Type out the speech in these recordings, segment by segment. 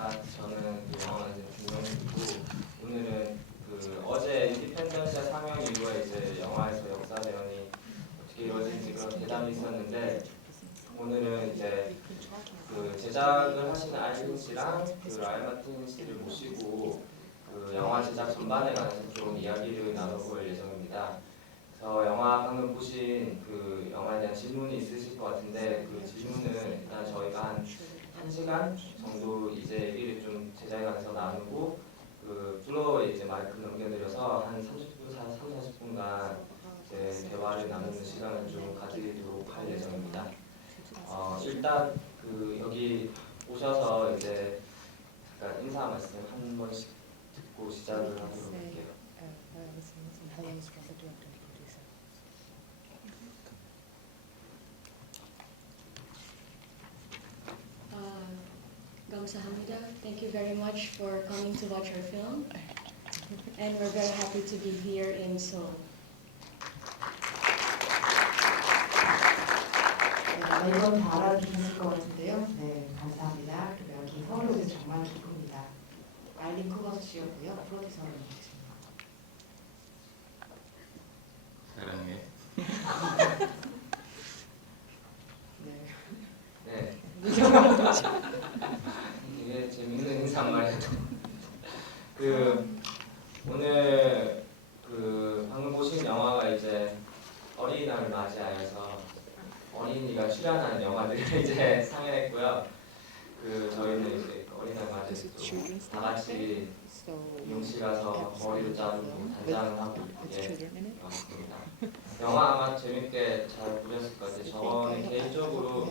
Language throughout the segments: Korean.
안녕하십니까. 저는 영화 만든 김영식이고 오늘은 어제 인디펜던스의 상영 이후에 이제 영화에서 역사 재현이 어떻게 이루어질지 그런 대담이 있었는데 오늘은 이제 제작을 하시는 아이린 씨랑 라이언 마틴 씨를 모시고 영화 제작 전반에 관해서 좀 이야기를 나눠볼 예정입니다. 그래서 영화 방금 보신 영화에 대한 질문이 있으실 것 같은데 그 질문은 일단 저희가 한 1시간 정도 이제 얘기를 좀 제작에 관해서 나누고 플로어에 이제 마이크 넘겨드려서 한 30분, 40분간 이제 대화를 나누는 시간을 좀 가지도록 할 예정입니다. 일단 여기 오셔서 이제 잠깐 인사 말씀 한 번씩 듣고 시작을 하도록 할게요. Gamsahamnida, thank you very much for coming to watch our film, and we're very happy to be here in Seoul. 이건 다 알아주셨을 것 같은데요. 네, 감사합니다. 그리고 여기 서울에 오셔서 정말 기쁩니다. 아일린 쿠버스 씨였고요. 프로듀서로 모셨습니다. 사랑해. 네. 되게 재밌는 인사말이에요. 오늘 방금 보신 영화가 이제 어린이날을 맞이하여서 어린이가 출연하는 영화들을 이제 상영했고요. 저희는 이제 어린이날 맞이해서 다 같이 미용실 가서 머리도 자르고 단장을 하고 왔습니다. 영화 아마 재밌게 잘 보셨을 것 같아요. 저는 개인적으로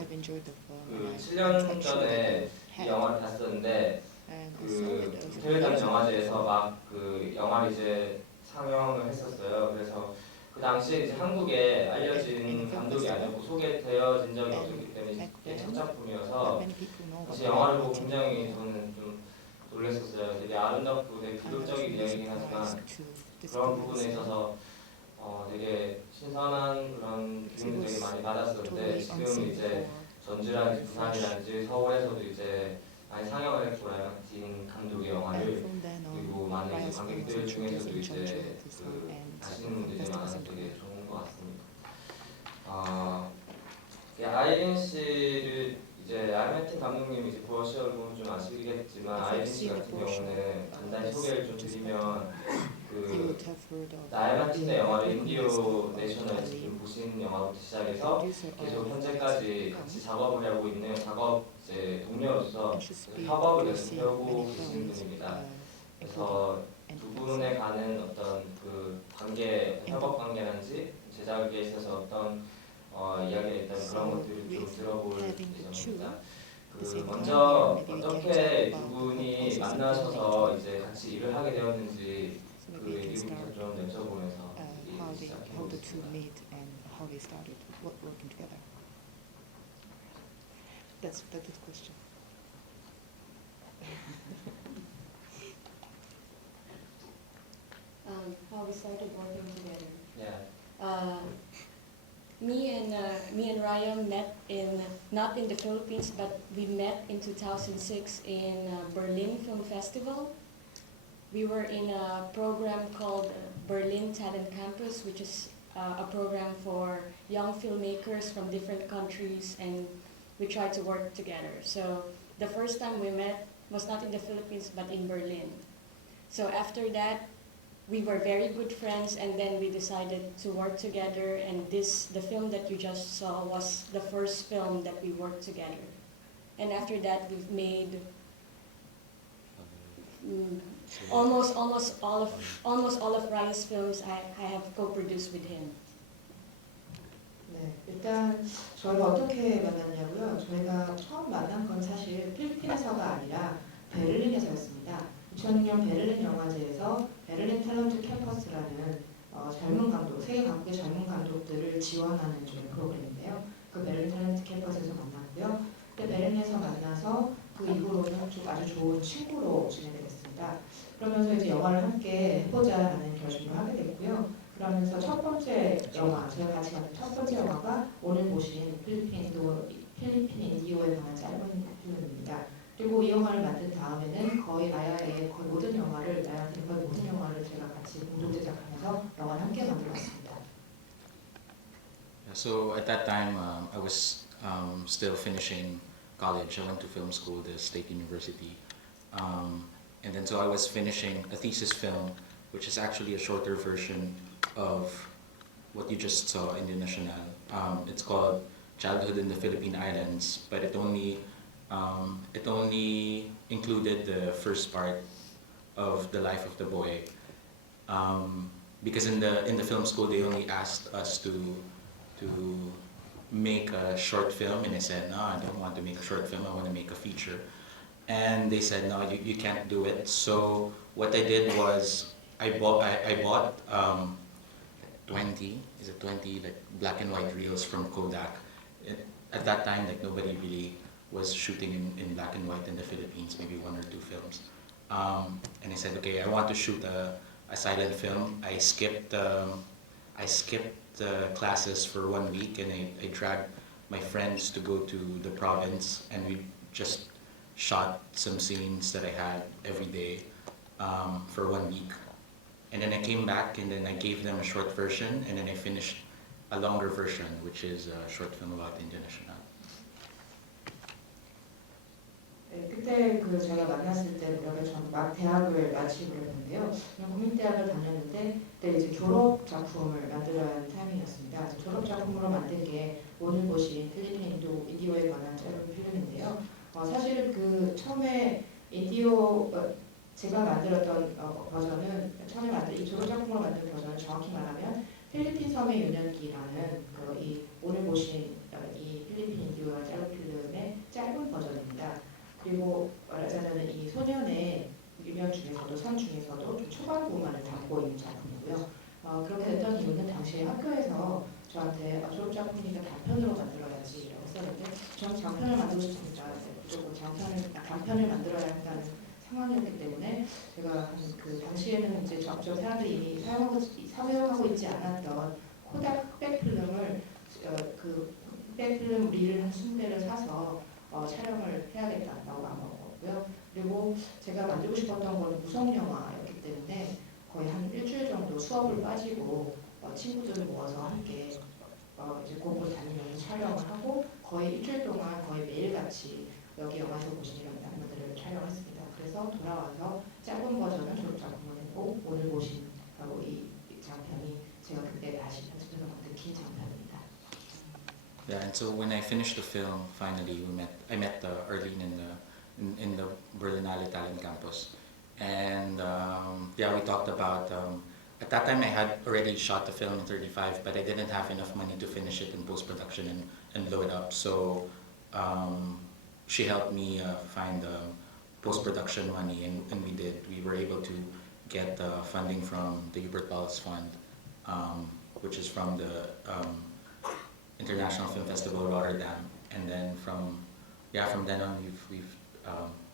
7년 전에 이 영화를 봤었는데 이태리단 영화제에서 막 영화를 이제 상영을 했었어요. 그래서 그 당시에 이제 한국에 알려진 감독이 아니었고 소개되어진 적이 없었기 때문에 이게 첫 작품이어서 사실 영화를 보고 굉장히 저는 좀 놀랐었어요. 되게 아름답고 되게 기독적인 이야기긴 하지만 그런 부분에 있어서 되게 신선한 그런 기운을 되게 많이 받았었는데 지금 이제 전주라든지 부산이라든지 서울에서도 이제 많이 상영을 했고 라이언 마틴 감독의 영화를 그리고 많은 이제 관객들 중에서도 이제 아시는 분들이 많아서 되게 좋은 것 같습니다. 아이린 씨를 이제 아이린 마틴 감독님이 이제 브러쉬를 보면 좀 아시겠지만 아이린 씨 같은 경우는 간단히 소개를 좀 드리면 라이언 마틴의 영화를 인디오 내셔널 지금 보신 영화부터 시작해서 계속 현재까지 같이 작업을 하고 있는 작업 이제 동료로서 협업을 계속 해오고 계시는 분입니다. 그래서 두 분에 가는 어떤 관계, 협업 관계라든지 제작에 있어서 어떤 이야기가 있다면 그런 것들을 좀 들어볼 예정입니다. 먼저 어떻게 두 분이 만나셔서 이제 같이 일을 하게 되었는지 얘기부터 좀 여쭤보면서 시작해보겠습니다. That's the question. How we started working together. Yeah. Me and Ryan met not in the Philippines, but we met in 2006 in Berlin Film Festival. We were in a program called Berlin Talent Campus, which is a program for young filmmakers from different countries, and we tried to work together. So the first time we met was not in the Philippines, but in Berlin. So after that, we were very good friends, and then we decided to work together, and the film that you just saw was the first film that we worked together. And after that, we've made almost all of Ryan's films I have co-produced with him. 네, 일단 저희가 어떻게 만났냐고요? 저희가 처음 만난 건 사실 필리핀에서가 아니라 베를린에서였습니다. 2006년 베를린 영화제에서 베를린 탤런트 캠퍼스라는 젊은 감독, 세계 각국의 젊은 감독들을 지원하는 좀 프로그램인데요. 그 베를린 탤런트 캠퍼스에서 만났고요. 그때 베를린에서 만나서 그 이후로는 좀 아주 좋은 친구로 지내게 됐습니다. 그러면서 이제 영화를 함께 해보자라는 결심을 하게 됐고요. 그러면서 첫 번째 영화, 제가 같이 만든 첫 번째 영화가 오늘 보신 필리핀 인디오에 관한 짧은 필름입니다. 그리고 이 영화를 만든 다음 다음에는 거의 나야의 거의 모든 영화를 나야한테 거의 모든 영화를 제가 같이 공동 제작하면서 영화를 함께 만들었습니다. Yeah, so at that time, I was still finishing college. I went to film school, the State University. And then so I was finishing a thesis film, which is actually a shorter version of what you just saw in the National. It's called Childhood in the Philippine Islands, but it only included the first part of the life of the boy. Because in the film school they only asked us to make a short film, and I said, no, I don't want to make a short film, I want to make a feature. And they said, no, you can't do it. So what I did was I bought 20 like black and white reels from Kodak. At that time, like nobody really was shooting in black and white in the Philippines, maybe 1 or 2 films. And I said, okay, I want to shoot a silent film. I skipped classes for 1 week, and I dragged my friends to go to the province, and we just shot some scenes that I had every day for 1 week. And then I came back, and then I gave them a short version, and then I finished a longer version, which is a short film about India National. 네, 그때 그 저희가 만났을 때 무렵에 저는 막 대학을 마치고 그랬는데요. 국민대학을 다녔는데 그때 이제 졸업 작품을 만들어야 하는 타이밍이었습니다. 그래서 졸업 작품으로 만든 게 오늘 보신 필리핀 인디오에 관한 짧은 필름인데요. 사실 그 처음에 인디오 제가 만들었던 버전은 처음에 만든 이 졸업 작품으로 만든 버전은 정확히 말하면 필리핀 섬의 유년기라는 이 오늘 보신 이 필리핀 인디오와 짧은 필름의 짧은 버전입니다. 그리고 말하자면 이 소년의 유년 중에서도 선 중에서도 좀 초반부만을 담고 있는 작품이고요. 그렇게 됐던 이유는 당시에 학교에서 저한테 졸업 작품이니까 단편으로 만들어야지라고 했었는데 저는 장편을 만들고 싶습니다. 무조건 단편을 만들어야 한다는 상황이었기 때문에 제가 그 당시에는 이제 점점 사람들이 이미 사용하고 있지 않았던 코닥 흑백 필름을 그 흑백 필름 릴을 한 20대를 사서 촬영을 해야겠다라고 마음먹었고요. 그리고 제가 만들고 싶었던 건 무성 영화였기 때문에 거의 한 일주일 정도 수업을 빠지고 친구들을 모아서 함께 이제 곳곳 다니면서 촬영을 하고 거의 일주일 동안 거의 매일같이 여기 영화에서 보신 이런 장면들을 촬영했습니다. 그래서 돌아와서 짧은 버전은 졸업 작품을 했고 오늘 보신 바로 이 장편이 제가 그때 다시 편집해서 만든 긴 장편입니다. Yeah, and so when I finished the film, finally I met Arlene in the Berlinale Italian campus, and yeah, we talked about. At that time, I had already shot the film in 35, but I didn't have enough money to finish it in post-production and load up. So she helped me find post-production money, and we did. We were able to get funding from the Hubert Wallace Fund, which is from the International Film Festival Rotterdam, and then from then on we've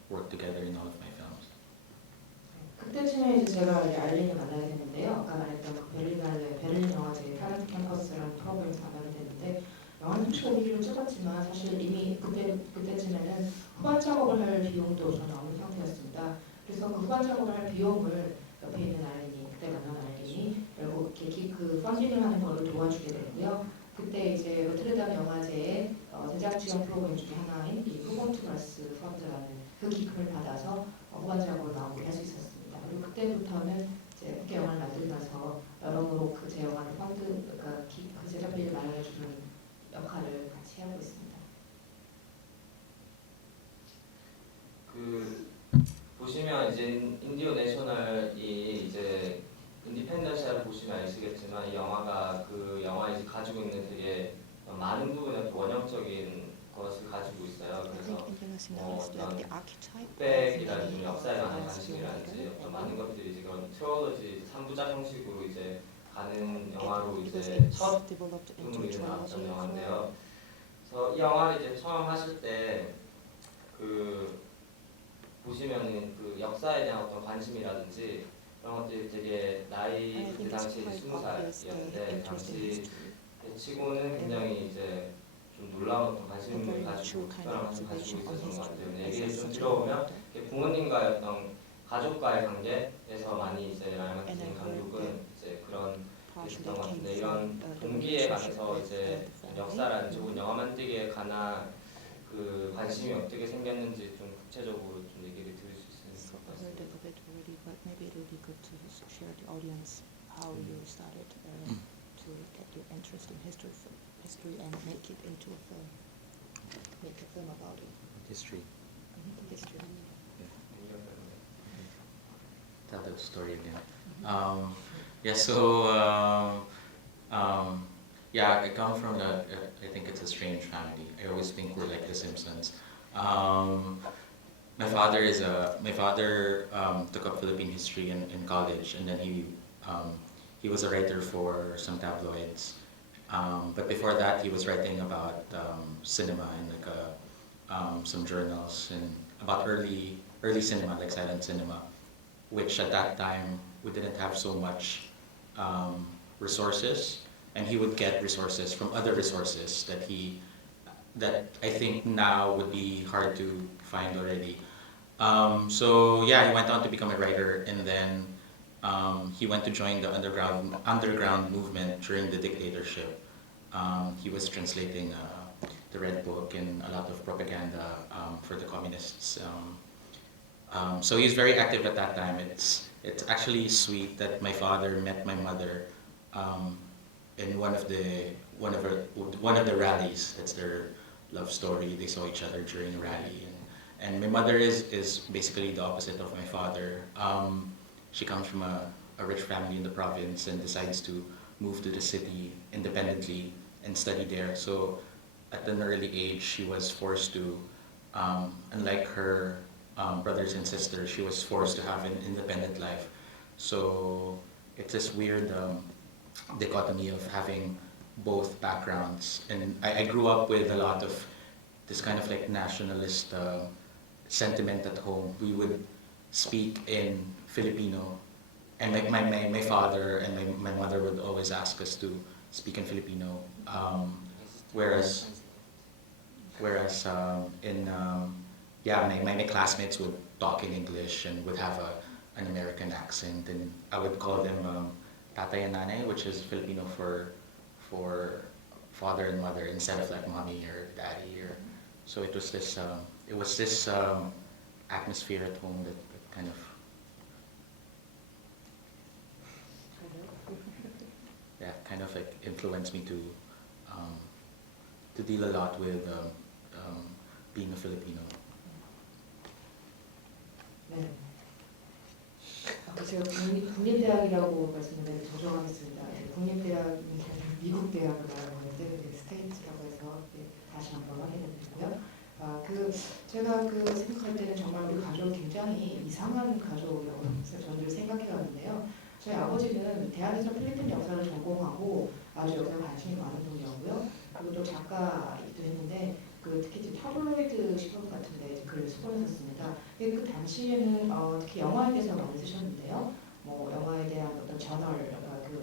worked together in all of my films. 그때쯤에 이제 제가 이제 알린을 만나게 됐는데요. 아까 말했던 그 베를린 영화제 타렌트 캠퍼스라는 프로그램에서 만나게 됐는데 영화는 35mm로 찍었지만 사실 이미 그때쯤에는 후반 작업을 할 비용도 전혀 없는 상태였습니다. 그래서 그 후반 작업을 할 비용을 옆에 있는 알린이 그때 만난 알린이 결국 이렇게 그 펀딩을 하는 거를 도와주게 되고요. 그때 이제 로테르담 영화제의 제작 지원 프로그램 중에 하나인 이 후본투라스 펀드라는 그 기금을 받아서 후반 작업을 마무리할 수 있었습니다. 그리고 그때부터는 이제 함께 영화를 만들면서 여러모로 그 제 영화를 그러니까 그 제작비를 마련해주는 역할을 같이 하고 있습니다. 그 보시면 이제 인디오 내셔널이 이제 인디펜던시아를 보시면 아시겠지만 이 영화가 그 영화에 가지고 있는 되게 많은 부분의 원형적인 것을 가지고 있어요. 그래서 어떤 흑백이라든지 역사에 관한 관심이라든지 어떤 많은 것들이 이제 그런 트로로지 3부작 형식으로 이제 가는 영화로 이제 첫 눈물이 나왔던 영화인데요. 그래서 이 영화를 이제 처음 하실 때 그 보시면은 그 역사에 대한 어떤 관심이라든지 그런 것들이 되게 나이 그 당시 20살이었는데 당시 치고는 굉장히 이제 좀 놀라운 어떤 관심을 가지고 특별한 관심을 가지고 있었던 것 같아요. 얘기를 좀 들어보면 부모님과의 어떤 가족과의 관계에서 많이 이제 말 같은 감독은 이제 그런 게 있었던 것 같은데 이런 동기에 관해서 이제 역사라든지 혹은 영화 만들기에 관한 그 관심이 어떻게 생겼는지 좀 구체적으로 좀 얘기를 들을 수 있으면 So 좋을 것 I heard 같습니다. a bit already, but maybe it would be good to share the audience how you started to get your interest in history and make it into a film, make a film about it. History. History. Tell the story again. Yeah, so yeah, I come from I think it's a strange family. I always think we're like The Simpsons. My father took up Philippine history in college, and then he was a writer for some tabloids. But before that, he was writing about cinema in like some journals and about early cinema, like silent cinema, which at that time we didn't have so much resources, and he would get resources from other resources that I think now would be hard to find already. So yeah, he went on to become a writer, and then he went to join the underground movement during the dictatorship. He was translating the Red Book and a lot of propaganda for the communists. So he's very active at that time. It's actually sweet that my father met my mother in one of the rallies. That's their love story. They saw each other during a rally, and my mother is basically the opposite of my father. She comes from a rich family in the province and decides to move to the city independently and study there. So at an early age, she was forced to, unlike her brothers and sisters, she was forced to have an independent life. So it's this weird dichotomy of having both backgrounds. And I grew up with a lot of this kind of like nationalist sentiment at home. We would speak in Filipino, and my father and my mother would always ask us to speak in Filipino. Whereas my classmates would talk in English and would have an American accent, and I would call them tatay and nanay, which is Filipino for father and mother, instead of like mommy or daddy. So it was this atmosphere at home that kind of like influenced me to deal a lot with being a Filipino. 네. 아까 제가 국립대학이라고 말씀드렸는데 조정하겠습니다. 국립대학, 미국 대학을 말하고 있는데 스테이트라고 해서 다시 한번 확인해 드리고요. 제가 생각할 때는 정말 우리 가족 굉장히 이상한 가족이라고 저는 늘 생각해 왔는데요. 저희 아버지는 대학에서 필리핀 역사를 전공하고 아주 역사에 관심이 많은 분이었고요. 그리고 또 작가이기도 했는데 특히 타블로이드 신문 같은데 글을 쓰고 있었습니다. 그 당시에는 특히 영화에 대해서 많이 쓰셨는데요. 뭐 영화에 대한 어떤 저널,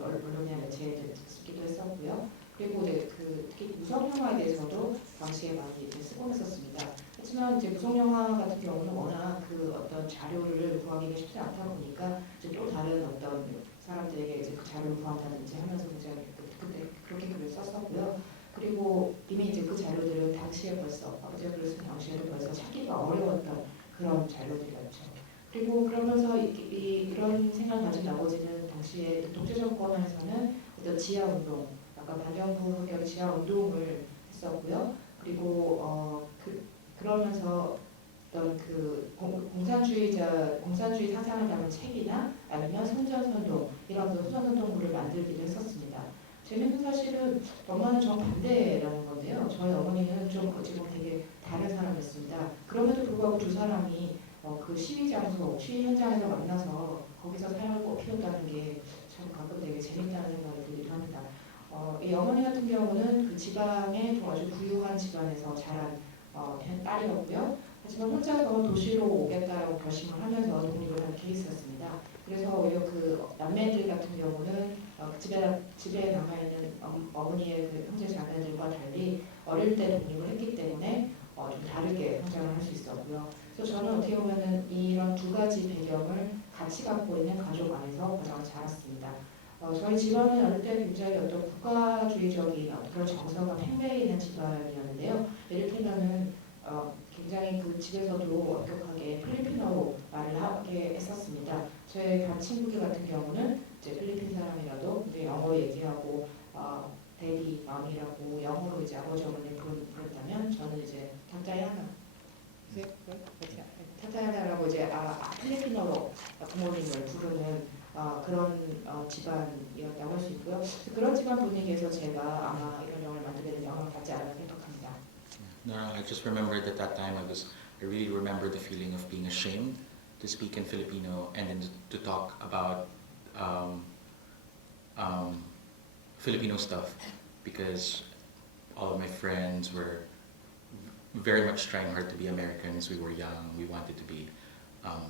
언론이나 매체에 쓰기도 했었고요. 그리고 특히 무성 영화에 대해서도 당시에 많이 쓰고 있었습니다. 하지만 이제 무성 영화 같은 경우는 워낙 어떤 자료를 구하기가 쉽지 않다 보니까 이제 또 다른 어떤 사람들에게 이제 그 자료를 구한다든지 하면서 굉장히 그때 그렇게 글을 썼었고요. 그리고 이미 이제 그 자료들은 당시에 벌써 아버지가 글을 쓴 당시에도 벌써 찾기가 어려웠던 그런 자료들이었죠. 그리고 그러면서 이런 생각을 가진 아버지는 당시에 독재 정권에서는 어떤 지하 운동, 약간 반정부의 지하 운동을 했었고요. 그리고 그러면서 어떤 공산주의 사상을 담은 책이나 아니면 선전선동 이런 선전선동물을 만들기도 했었습니다. 재밌는 사실은 엄마는 정반대라는 건데요. 저희 어머니는 좀 지금 되게 다른 사람이었습니다. 그럼에도 불구하고 두 사람이 그 시위 장소, 시위 현장에서 만나서 거기서 사랑을 꽃피웠다는 게 참 가끔 되게 재밌다는 생각이 들기도 합니다. 이 어머니 같은 경우는 그 지방의 좀 아주 부유한 집안에서 자란 딸이었고요. 하지만 혼자서 도시로 오겠다라고 결심을 하면서 독립을 하는 케이스였습니다. 그래서 오히려 남매들 같은 경우는 집에 남아있는 어머니의 형제 자매들과 달리 어릴 때 독립을 했기 때문에 좀 다르게 성장을 할 수 있었고요. 그래서 저는 어떻게 보면은 이런 두 가지 배경을 같이 갖고 있는 가족 안에서 가장 자랐습니다. 저희 집안은 어릴 때 굉장히 어떤 국가주의적인 그런 정서가 팽배해 있는 집안이었는데요. 예를 들면은 굉장히 그 집에서도 엄격하게 필리핀어로 말을 하게 했었습니다. 저희 반 친구들 같은 경우는 이제 필리핀 사람이라도 이제 영어로 얘기하고 데디, 맘이라고 영어로 이제 아버지 어머니 부른다면 저는 이제 타짜야나, 타짜야나라고 이제 필리핀어로 부모님을 부르는 그런 집안이었다고 할 수 있고요. 그런 집안 분위기에서 제가 아마 이런 영화를 만들게 된 영향을 받지 않을까 생각합니다. No, I just remembered at that time I really remember the feeling of being ashamed to speak in Filipino and then to talk about Filipino stuff because all of my friends were very much trying hard to be Americans. We were young, we wanted to be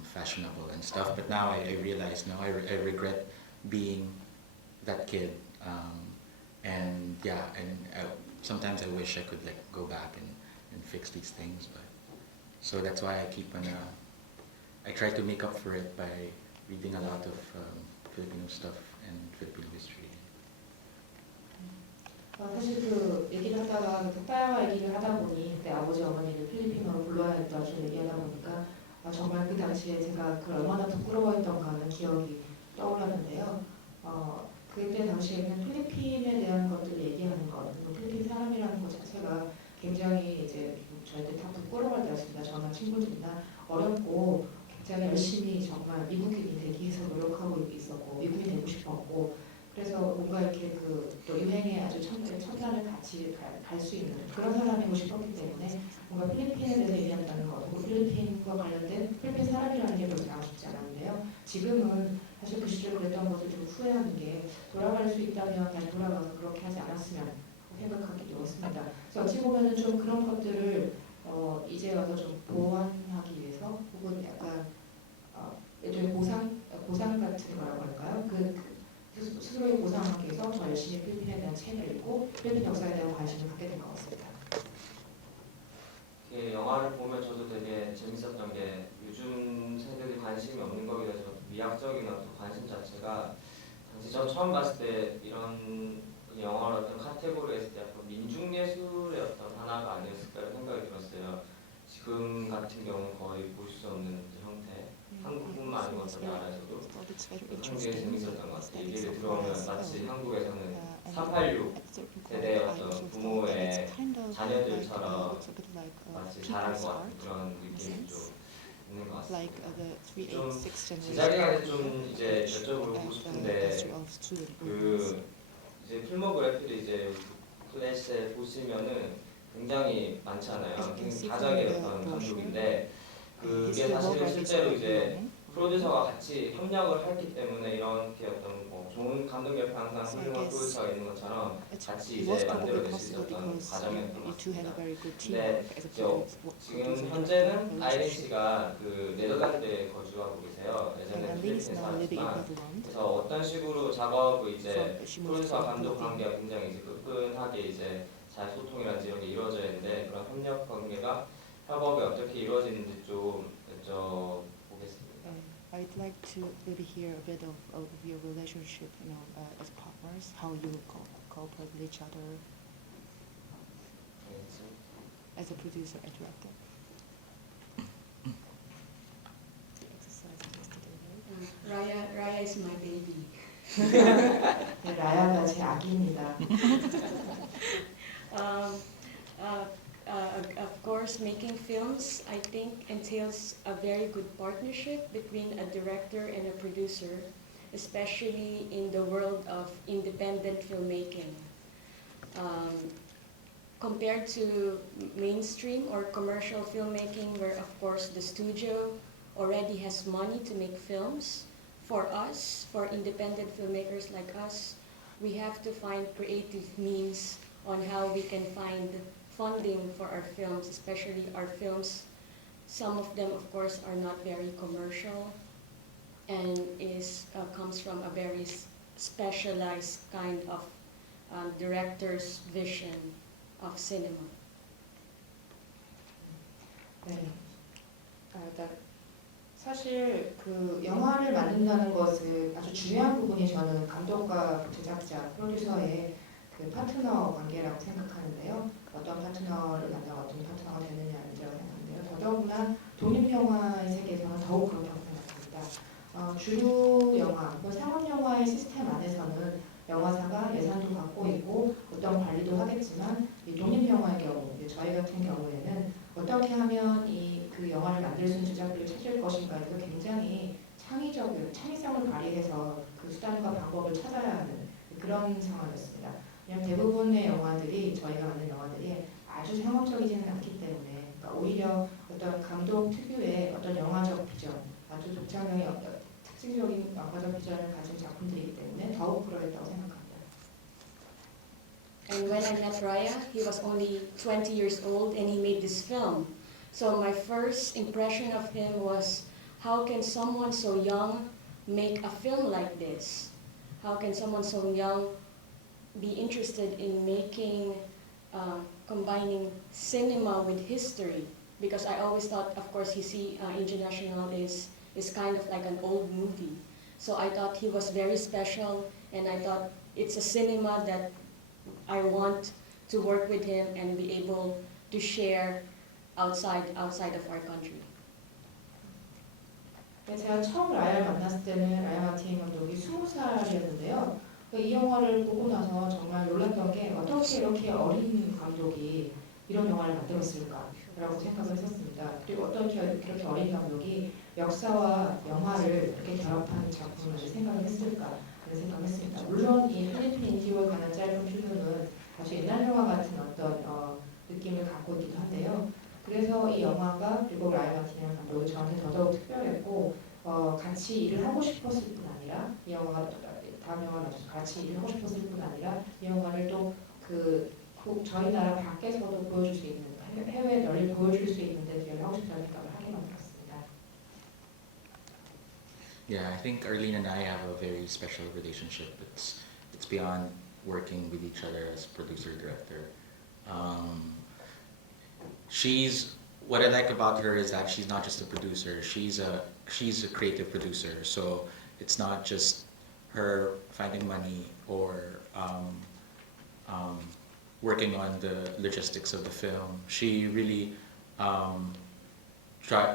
fashionable and stuff. But now I realize, no, I regret being that kid. And yeah, sometimes I wish I could like go back and fix these things. But so that's why I keep on. I try to make up for it by reading a lot of Filipino stuff and Filipino history. 사실 그 얘기를 하다가 타짜야와 얘기를 하다 보니 그때 아버지 어머니를 필리핀어로 불러야 했다고 얘기하다 보니까 정말 그 당시에 제가 그걸 얼마나 부끄러워했던가 하는 기억이 떠올랐는데요. 그때 당시에는 필리핀에 대한 것들을 얘기하는 것, 필리핀 사람이라는 것 자체가 굉장히 이제 저희들 다 부끄러워할 때였습니다. 저나 친구들이나 어렵고 굉장히 열심히 정말 미국인이 되기 위해서 노력하고 있었고 미국이 되고 싶었고 그래서 뭔가 이렇게 또 유행에 아주 첨단을 같이 갈 수 있는 그런 사람이고 싶었기 때문에 뭔가 필리핀에 대해서 얘기한다는 것, 필리핀과 관련된 필리핀 사람이라는 게 별로 나오고 싶지 않았는데요. 지금은 사실 그 시절 그랬던 것을 좀 후회하는 게 돌아갈 수 있다면 다시 돌아가서 그렇게 하지 않았으면 생각하기도 했습니다. 그래서 어찌 보면은 좀 그런 것들을 이제 와서 좀 보완하기 위해서 혹은 약간 일종의 보상 같은 거라고 할까요? 스스로의 보상하기 위해서 더 열심히 필리핀에 대한 책을 읽고 필리핀 역사에 대한 관심을 갖게 된 것 같습니다. 영화를 보면 저도 되게 재밌었던 게 요즘 세대들이 관심이 없는 거에 대해서 미학적인 어떤 관심 자체가 당시 전 처음 봤을 때 이런 영화를 어떤 카테고리에 했을 때 약간 민중예술의 어떤 하나가 아니었을까라는 생각이 들었어요. 지금 같은 경우는 거의 볼 수 없는 형태, 한국뿐만 아니고 어떤 나라에서도 굉장히 재밌었던 것 같아요. 얘기를 들어보면 마치 한국에서는 486 세대의 어떤 부모의 자녀들처럼 마치 자란 것 같은 그런 느낌이 좀 있는 것 같습니다. 좀 제작진한테 좀 이제 여쭤보고 싶은데 이제 필모그래피를 이제 플래시에 보시면은 굉장히 많잖아요. 다작의 어떤 감독인데 그게 사실은 실제로 이제 프로듀서가 같이 협력을 했기 때문에 이렇게 어떤 좋은 감독 옆에 항상 훌륭한 프로듀서가 있는 것처럼 같이 이제 만들어낼 수 있었던 과정이었던 것 같습니다. 근데 지금 현재는 아이린 씨가 그 네덜란드에 거주하고 계세요. 예전에 필리핀에 살았지만 그래서 어떤 식으로 작업을 이제 프로듀서와 감독 관계가 굉장히 이제 끈끈하게 이제 잘 소통이라든지 이런 게 이루어져야 되는데 그런 협력 관계가 협업이 어떻게 이루어지는지 좀 여쭤보겠습니다. I'd like to maybe hear a bit of your relationship, as partners, how you cooperate with each other as a producer and director. The exercise yesterday, right? Raya is my baby. 네, 라야가 제 아기입니다. Of course, making films, I think, entails a very good partnership between a director and a producer, especially in the world of independent filmmaking. Compared to mainstream or commercial filmmaking, where, of course, the studio already has money to make films, for us, for independent filmmakers like us, we have to find creative means on how we can find funding for our films, especially our films. Some of them, of course, are not very commercial and comes from a very specialized kind of director's vision. of cinema. 네. 일단 사실 그 영화를 만든다는 것은 아주 중요한 부분이 저는 감독과 제작자, 프로듀서의 그 파트너 관계라고 생각하는데요. 어떤 파트너를 만나고 어떤 파트너가 되느냐의 문제라고 생각하는데요. 더더구나 독립영화의 세계에서는 더욱 그렇다고 생각합니다. 주류 영화, 상업 영화의 시스템 안에서는 영화사가 예산도 갖고 있고 어떤 관리도 하겠지만 이 독립영화의 경우, 저희 같은 경우에는 어떻게 하면 그 영화를 만들 수 있는 제작비를 찾을 것인가에서 굉장히 창의성을 발휘해서 그 수단과 방법을 찾아야 하는 그런 상황이었습니다. 왜냐하면 대부분의 영화들이 저희가 만든 영화들이 아주 상업적이지는 않기 때문에 그러니까 오히려 어떤 감독 특유의 어떤 영화적 비전, 아주 독창적인 특징적인 영화적 비전을 가진 작품들이기 때문에 더욱 그러했다고 생각합니다. And when I met Raya, he was only 20 years old and he made this film. So my first impression of him was, how can someone so young make a film like this? How can someone so young be interested in making, combining cinema with history? Because I always thought, of course, International is kind of like an old movie. So I thought he was very special, and I thought it's a cinema that I want to work with him and be able to share outside of our country. 제가 처음 라야를 만났을 때는 라야 마틴 감독이 20살이었는데요. 이 영화를 보고 나서 정말 놀랐던 게 어떻게 이렇게 어린 감독이 이런 영화를 만들었을까라고 생각을 했었습니다. 그리고 어떻게 그렇게 어린 감독이 역사와 영화를 이렇게 결합한 작품을 생각을 했을까 그런 생각을 했습니다. 물론 이 필리핀 인디오에 관한 짧은 필름은 아주 옛날 영화 같은 어떤 느낌을 갖고 있기도 한데요. 그래서 이 영화가 그리고 라야 마틴이라는 감독이 저한테 더더욱 특별했고 같이 일을 하고 싶었을 뿐 아니라 이 영화가 다음 영화를 같이 일을 하고 싶었을 뿐 아니라 이 영화를 또 저희 나라 밖에서도 보여줄 수 있는 해외에 널리 보여줄 수 있는 데 기여를 하고 싶다는 생각을 하게 만들었습니다. Yeah, I think Arlene and I have a very special relationship. It's beyond working with each other as producer-director. What I like about her is that she's not just a producer. She's a creative producer. So it's not just her finding money or working on the logistics of the film. She really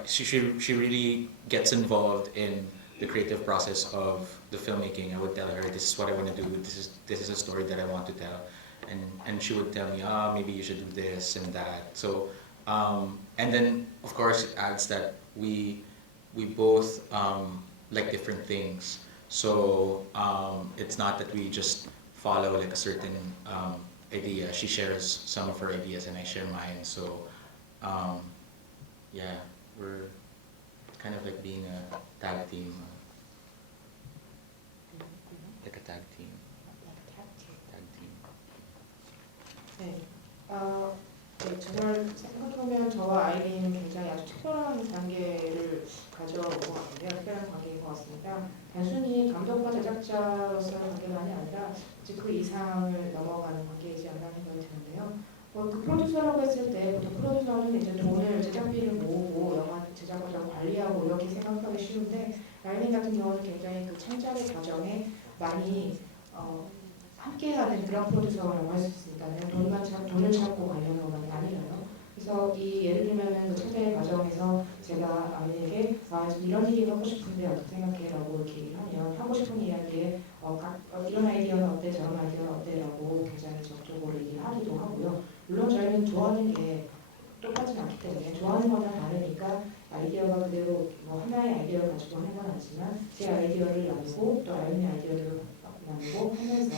she really gets involved in the creative process of the filmmaking. I would tell her, this is what I want to do. This is a story that I want to tell, and she would tell me, maybe you should do this and that. So, and then of course it adds that we both like different things. So it's not that we just follow like a certain idea. She shares some of her ideas and I share mine. So yeah, we're kind of like being a tag team. Like a tag team. Tag team. 네. 네, 정말 생각하면 저와 아이린은 굉장히 아주 특별한 관계를 가져온 것 같은데요. 특별한 관계인 것 같습니다. 단순히 감독과 제작자로서의 관계만이 아니라 그 이상을 넘어가는 관계이지 않나 생각이 드는데요. 그 프로듀서라고 했을 때 보통 프로듀서는 이제 돈을 제작비를 모으고 영화 제작 과정을 관리하고 이렇게 생각하기 쉬운데 아이린 같은 경우는 굉장히 그 창작의 과정에 많이 함께하는 그런 프로듀서라고 할 수 있습니다. 돈을 찾고 관리하는 것만이 아니라요. 그래서 예를 들면은 그 창작의 과정에서 제가 아이에게 이런 얘기를 하고 싶은데 어떻게 생각해?라고 이렇게 얘기를 하면 하고 싶은 이야기에 이런 아이디어는 어때? 저런 아이디어는 어때?라고 굉장히 적극적으로 얘기를 하기도 하고요. 물론 저희는 좋아하는 게 똑같지 않기 때문에 좋아하는 거는 다르니까 아이디어가 그대로 하나의 아이디어를 가지고 하는 건 아니지만 제 아이디어를 나누고 또 아이의 아이디어를 나누고 하면서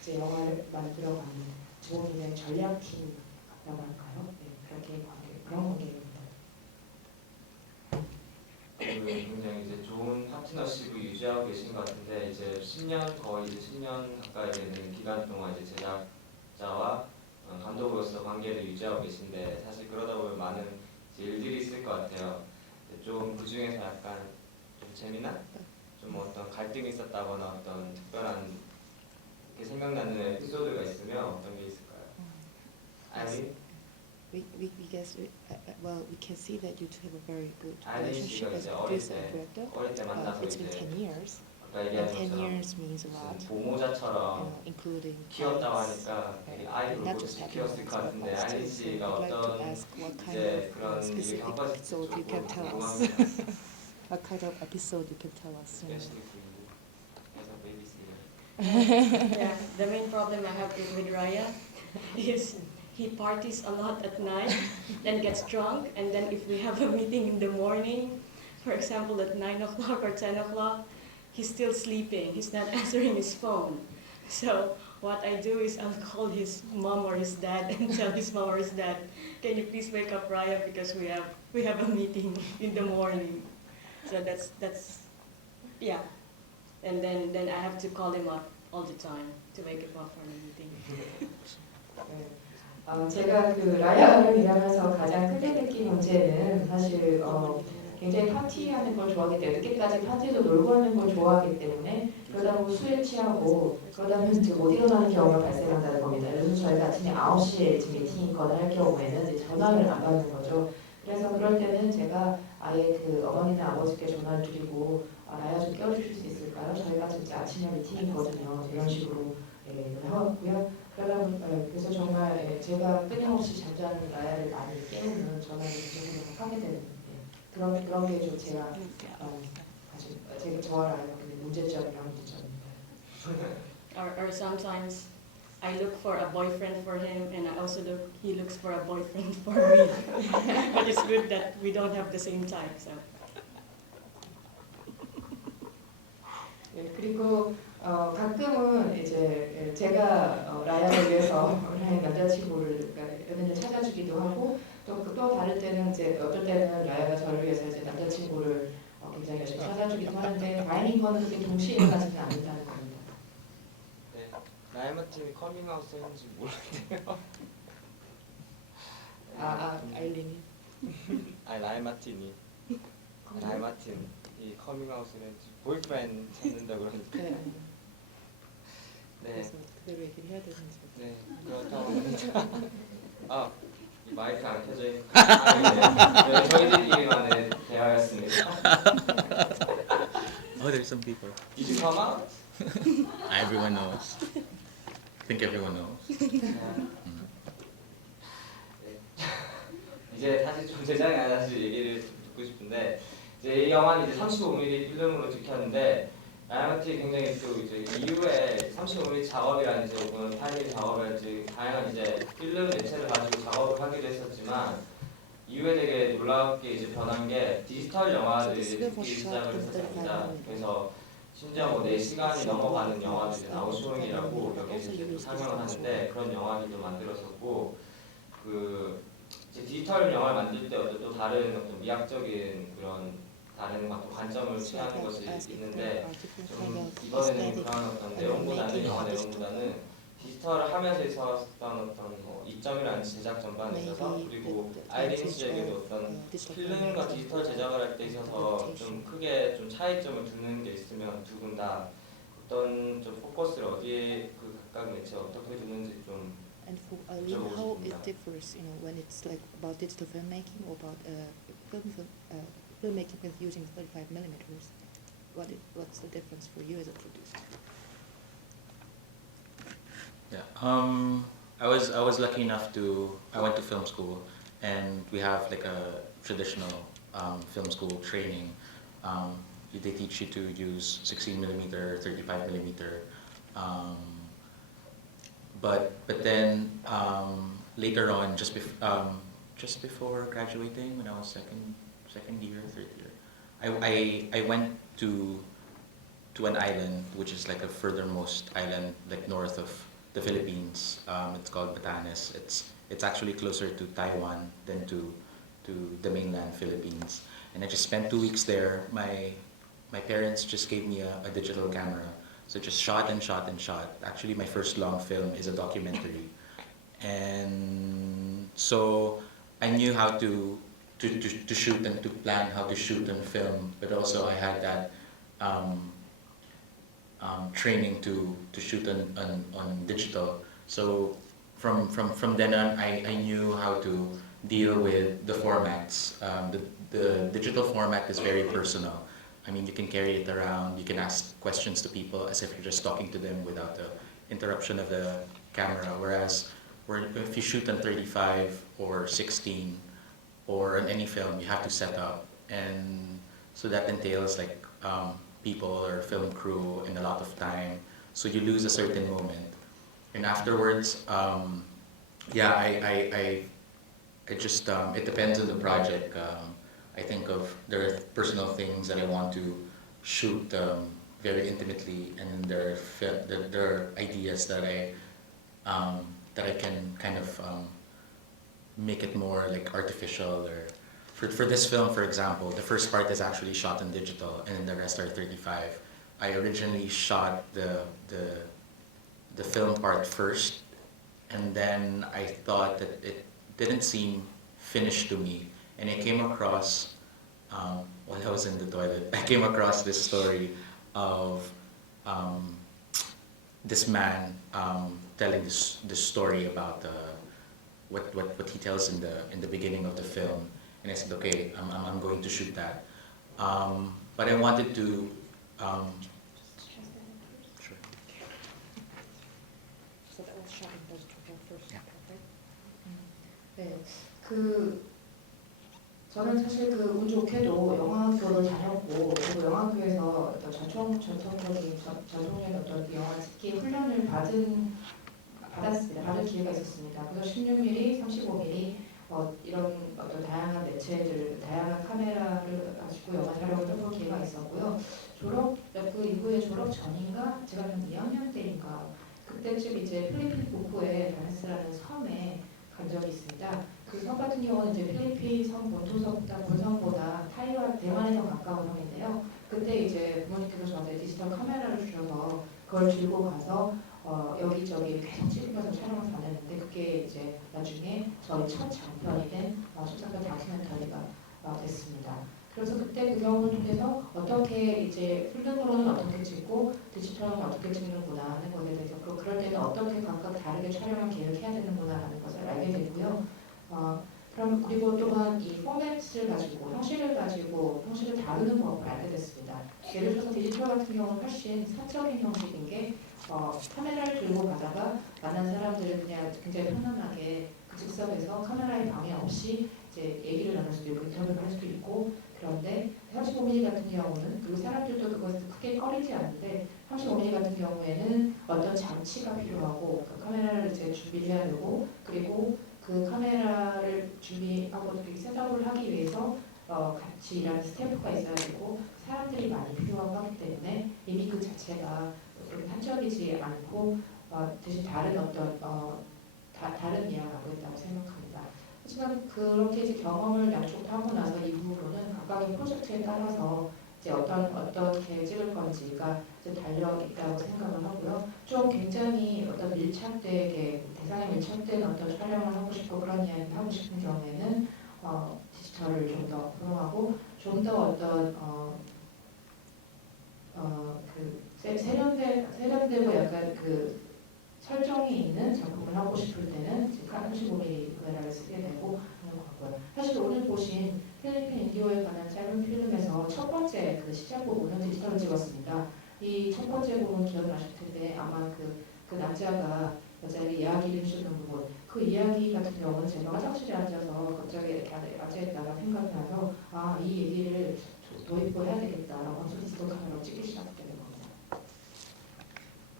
이제 영화를 만들어가는 좋은 전략팀 같다고 할까요? 네, 그런 관계입니다. 굉장히 이제 좋은 파트너십을 유지하고 계신 것 같은데 이제 10년 거의 이제 10년 가까이 되는 기간 동안 이제 제작자와 감독으로서 관계를 유지하고 계신데 사실 그러다 보면 많은 이제 일들이 있을 것 같아요. 좀 그 중에서 약간 좀 재미난 좀 어떤 갈등이 있었다거나 어떤 특별한 이렇게 생각나는 에피소드가 있으면 어떤 게 있을까요? Eileen? We guess, well, we can see that you two have a very good Eileen relationship 씨가 as 이제 a 어릴 producer and 때 director. 어릴 때 만나서 It's been 이제 10 years, 아까 and 얘기한 10 것처럼 years means a lot, 무슨 보모자처럼 including 키웠다고 parents. 하니까 되게 아이돌 Not 보듯이 just happy 키웠을 것 moments, but 같은데 also 아이린 so 씨가 I'd like to 어떤 ask what kind 이제 of 그런 일을 specific 겪었을지 episode you can 조금 tell us. 궁금합니다. What kind of episode you can tell us? Especially for you as a babysitter. Yeah, the main problem I have with Raya is he parties a lot at night, then gets drunk, and then if we have a meeting in the morning, for example at 9 o'clock or 10 o'clock, he's still sleeping. He's not answering his phone. So what I do is I'll call his mom or his dad and tell his mom or his dad, can you please wake up Raya because we have a meeting in the morning. So that's yeah. And then I have to call him up all the time to wake him up for the meeting. 네. 제가 그 라야를 일하면서 가장 크게 느낀 문제는 사실 굉장히 파티하는 걸 좋아하기 때문에 늦게까지 파티에서 놀고 하는 걸 좋아하기 때문에 그러다 보면 술에 취하고 그러다 보면 이제 못 일어나는 경우가 발생한다는 겁니다. 예를 들어서 저희가 아침에 9시에 지금 미팅이 있거나 할 경우에는 이제 전화를 안 받는 거죠. 그래서 그럴 때는 제가 아예 그 어머니나 아버지께 전화를 드리고 라야 좀 깨워주실 수 있을까요? 저희가 진짜 아침에 미팅이 있거든요. 이런 식으로 얘기를 하고요. 그래서 정말 제가 끊임없이 잠자는 라야를 많이 깨우는 전화를 계속 하게 되는 그런 게 좀 제가 저와 라야의 문제점이라고 문제점입니다. Or sometimes I look for a boyfriend for him, and I also he looks for a boyfriend for me. But it's good that we don't have the same type. So. 네, 그리고 가끔은 이제 제가 라야를 위해서 라야의 남자친구를 연인을 찾아주기도 하고 또 다른 때는 이제 어떨 때는 라야가 저를 위해서 이제 남자친구를 굉장히 열심히 찾아주기도 하는데 다행인 거는 그게 동시에 일어나지는 않는다는 겁니다. 네, 라야 마틴이 커밍아웃 했는지 모르겠네요. 아일린이. 아니 라야 마틴이 커밍아웃을 했는지 보이프렌드 찾는다 그러니까. 네. 네, 그래서 그대로 얘기를 해야 되는지. 네 그렇다고 합니다. 이 마이크 안 켜져 있는 네, 저희들끼리만의 대화였습니다. Oh, there's some people. Did you come out? Everyone knows. I think everyone knows. 네. 이제 사실 좀 제작에 사실 얘기를 좀 듣고 싶은데 이제 이 영화는 이제 35mm 필름으로 찍혔는데 라야마티 굉장히 또 이제 이후에 35mm 작업이라든지 혹은 8mm 작업이라든지 다양한 이제 필름 매체를 가지고 작업을 하기도 했었지만 이후에 되게 놀랍게 이제 변한 게 디지털 영화들이 찍기 시작을 했었습니다. 그래서 심지어 뭐 4시간이 넘어가는 영화도 이제 나우쇼잉이라고 여기서 이제 또 상영을 하는데 그런 영화들도 만들었었고 그 이제 디지털 영화를 만들 때 어떤 또 다른 어떤 미학적인 그런 다른 막 관점을 취하는 것이 있는데 좀 이번에는 그런 어떤 내용보다는 영화 내용보다는 디지털을 하면서 있었던 어떤 뭐 이점이라든지 제작 전반에 있어서 그리고 아이린 씨에게도 어떤 필름과 디지털 제작을 할 때 있어서 좀 크게 좀 차이점을 두는 게 있으면 두 분 다 어떤 좀 포커스를 어디에 그 각각 매체 어떻게 두는지 좀 And for Eileen, how it differs, when it's like about digital filmmaking or about filmmaking with using 35 millimeters. What's the difference for you as a producer? Yeah. I was lucky enough I went to film school, and we have like a traditional film school training. They teach you to use 16 millimeter, 35 millimeter. But then later on, just before graduating, when I was second year, third year, I went to an island which is like a furthermost island, like north of the Philippines. It's called Batanes. It's actually closer to Taiwan than to the mainland Philippines. And I just spent 2 weeks there. My parents just gave me a digital camera. So just shot and shot and shot. Actually, my first long film is a documentary. And so I knew how to shoot and to plan how to shoot and film, but also I had that training to shoot on digital. So from then on, I knew how to deal with the formats. The digital format is very personal. I mean, you can carry it around, you can ask questions to people as if you're just talking to them without the interruption of the camera. Whereas if you shoot on 35 or 16 or on any film, you have to set up. And so that entails like people or film crew and a lot of time. So you lose a certain moment. And afterwards, yeah, I just, it depends on the project. I think of, there are personal things that I want to shoot very intimately, and there are ideas that I can kind of make it more like artificial. Or for this film, for example, the first part is actually shot in digital, and then the rest are 35. I originally shot the film part first, and then I thought that it didn't seem finished to me, and I came across, while I was in the toilet, I came across this story of this man telling this story about what he tells in the beginning of the film, and I said, okay, I'm going to shoot that, but I wanted to. Sure. So that was shot in digital first. Yeah. Okay. 네, 저는 사실 운 좋게도 영화학교를 다녔고, 그리고 영화학교에서 어떤 전통적인 영화 찍기 훈련을 받을 기회가 있었습니다. 그래서 16mm, 35mm 이런 어떤 다양한 매체들, 다양한 카메라를 가지고 영화 촬영을 해볼 기회가 있었고요. 그 이후에 졸업 전인가, 제가 한 2학년 때인가, 그때쯤 이제 필리핀 북부의 다레스라는 섬에 간 적이 있습니다. 그 섬 같은 경우는 이제 필리핀 섬 본섬보다 대만에 더 가까운 섬인데요. 그때 이제 부모님께서 저한테 디지털 카메라를 주셔서 그걸 들고 가서 여기저기 계속 찍으면서 촬영을 다녔는데, 그게 이제 나중에 저희 첫 장편이 된 첫 장편 다큐멘터리가 됐습니다. 그래서 그때 그 경험을 통해서 어떻게 이제 필름으로는 어떻게 찍고 디지털은 어떻게 찍는구나 하는 것에 대해서, 그럴 때는 어떻게 각각 다르게 촬영을 계획해야 되는구나라는 것을 알게 됐고요. 그리고 또한 이 포맷을 가지고 형식을 다루는 법을 알게 됐습니다. 예를 들어서 디지털 같은 경우는 훨씬 사적인 형식인 게 카메라를 들고 가다가 만난 사람들을 그냥 굉장히 편안하게 그 즉석에서 카메라에 방해 없이 이제 얘기를 나눌 수도 있고 인터뷰를 할 수도 있고, 그런데 35mm 같은 경우는 그 사람들도 그것을 크게 꺼리지 않는데, 35mm 같은 경우에는 어떤 장치가 필요하고 그 카메라를 이제 준비를 해야 되고, 그리고 그 카메라를 준비하고 셋업을 하기 위해서 같이 일하는 스태프가 있어야 되고 사람들이 많이 필요하고 하기 때문에 이미 그 자체가 한정이지 않고 대신 다른 어떤 다른 이야기를 하고 있다고 생각합니다. 하지만 그렇게 이제 경험을 양쪽 다 하고 나서 이후로는 각각의 프로젝트에 따라서 이제 어떻게 찍을 건지가 이제 달려 있다고 생각을 하고요. 좀 굉장히 어떤 밀착되게 대상에 밀착된 어떤 촬영을 하고 싶고 그런 이야기를 하고 싶은 경우에는 디지털을 좀 더 활용하고 좀 더 어떤 그 세련되고 약간 그 설정이 있는 작품을 하고 싶을 때는 35mm 카메라를 쓰게 되고 하는 거고요. 사실 오늘 보신 필리핀 인디오에 관한 짧은 필름에서 첫 번째 그 시작 부분은 디지털을 찍었습니다. 이 첫 번째 부분 기억나실 텐데 아마 그 남자가 여자에게 이야기를 해주는 부분, 그 이야기 같은 경우는 제가 화장실에 앉아서 갑자기 이렇게 앉아있다가 생각이 나서 이 얘기를 도입해야 되겠다라고 하면서 디지털 카메라로 찍기 시작하게 된 겁니다.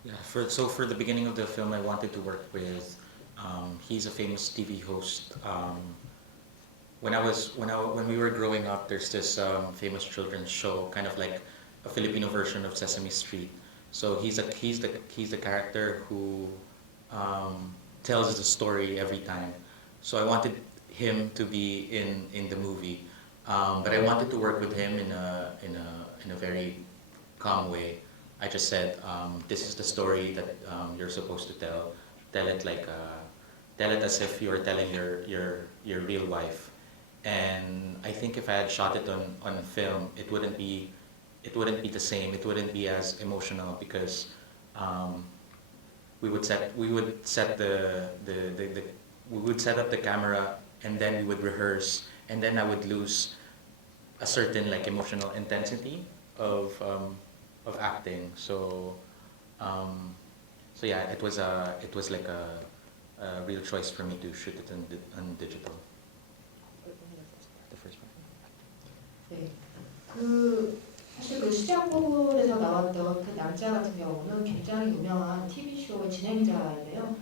Yeah, so for the beginning of the film, I wanted to work with. He's a famous TV host. When we were growing up, there's this famous children's show, kind of like a Filipino version of Sesame Street. So he's the character who tells the story every time. So I wanted him to be in the movie, but I wanted to work with him in a very calm way. I just said, this is the story that you're supposed to tell. Tell it as if you're telling your real wife. And I think if I had shot it on film, it wouldn't be the same. It wouldn't be as emotional because we would set up the camera, and then we would rehearse, and then I would lose a certain like emotional intensity of acting. So yeah, it was like a real choice for me to shoot it on digital. The first part. 네. 사실 그 시장 부분에서 나왔던 그 남자 같은 경우는 굉장히 유명한 TV쇼의 진행자인데요.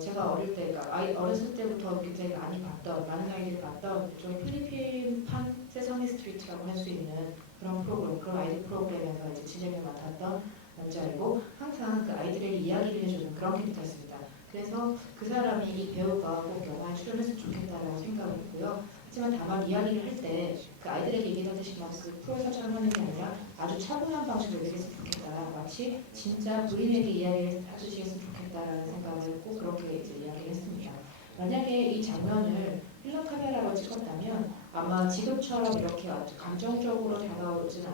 제가 어릴 때, 그러니까 어렸을 때부터 굉장히 많은 아이들이 봤던 일종의 필리핀판 세서미 스트리트라고 할 수 있는 그런 프로그램, 그런 아이들 프로그램에서 이제 진행을 맡았던 남자이고, 항상 그 아이들에게 이야기를 해주는 그런 캐릭터였습니다. 그래서 그 사람이 이 배우가 꼭 영화에 출연했으면 좋겠다라고 생각을 했고요. 하지만 다만 이야기를 할 때 그 아이들에게 얘기하듯이 막 그 프로에서 촬영하는 게 아니라 아주 차분한 방식으로 얘기했으면 좋겠다. 마치 진짜 부인에게 이야기를 해주시겠으면 좋겠다라는 생각을 했고 그렇게 이제 이야기를 했습니다. 만약에 이 장면을 필름 카메라로 찍었다면 아마 지금처럼 이렇게 아주 감정적으로 다가오진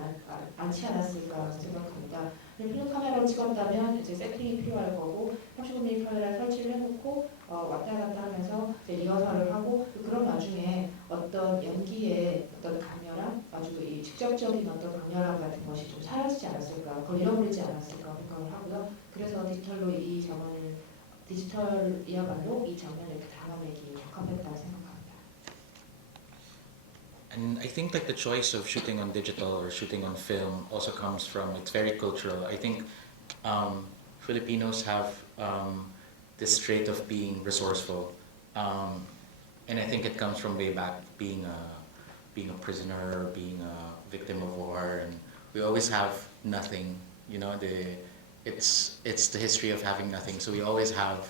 않지 않았을까 생각합니다. 필름 카메라로 찍었다면 이제 세팅이 필요할 거고 35mm 카메라 설치를 해놓고 왔다 갔다 하면서 이제 리허설을 하고 그런 와중에 어떤 연기의 어떤 강렬함, 아주 이 직접적인 어떤 강렬함 같은 것이 좀 사라지지 않았을까, 그걸 잃어버리지 않았을까 생각을 하고요. 그래서 디지털이야말로 이 장면을 이렇게 담아내기 적합했다고 생각합니다. And I think like the choice of shooting on digital or shooting on film also comes from, it's very cultural. I think Filipinos have this trait of being resourceful, and I think it comes from way back being a prisoner, being a victim of war, and we always have nothing. You know, it's the history of having nothing. So we always have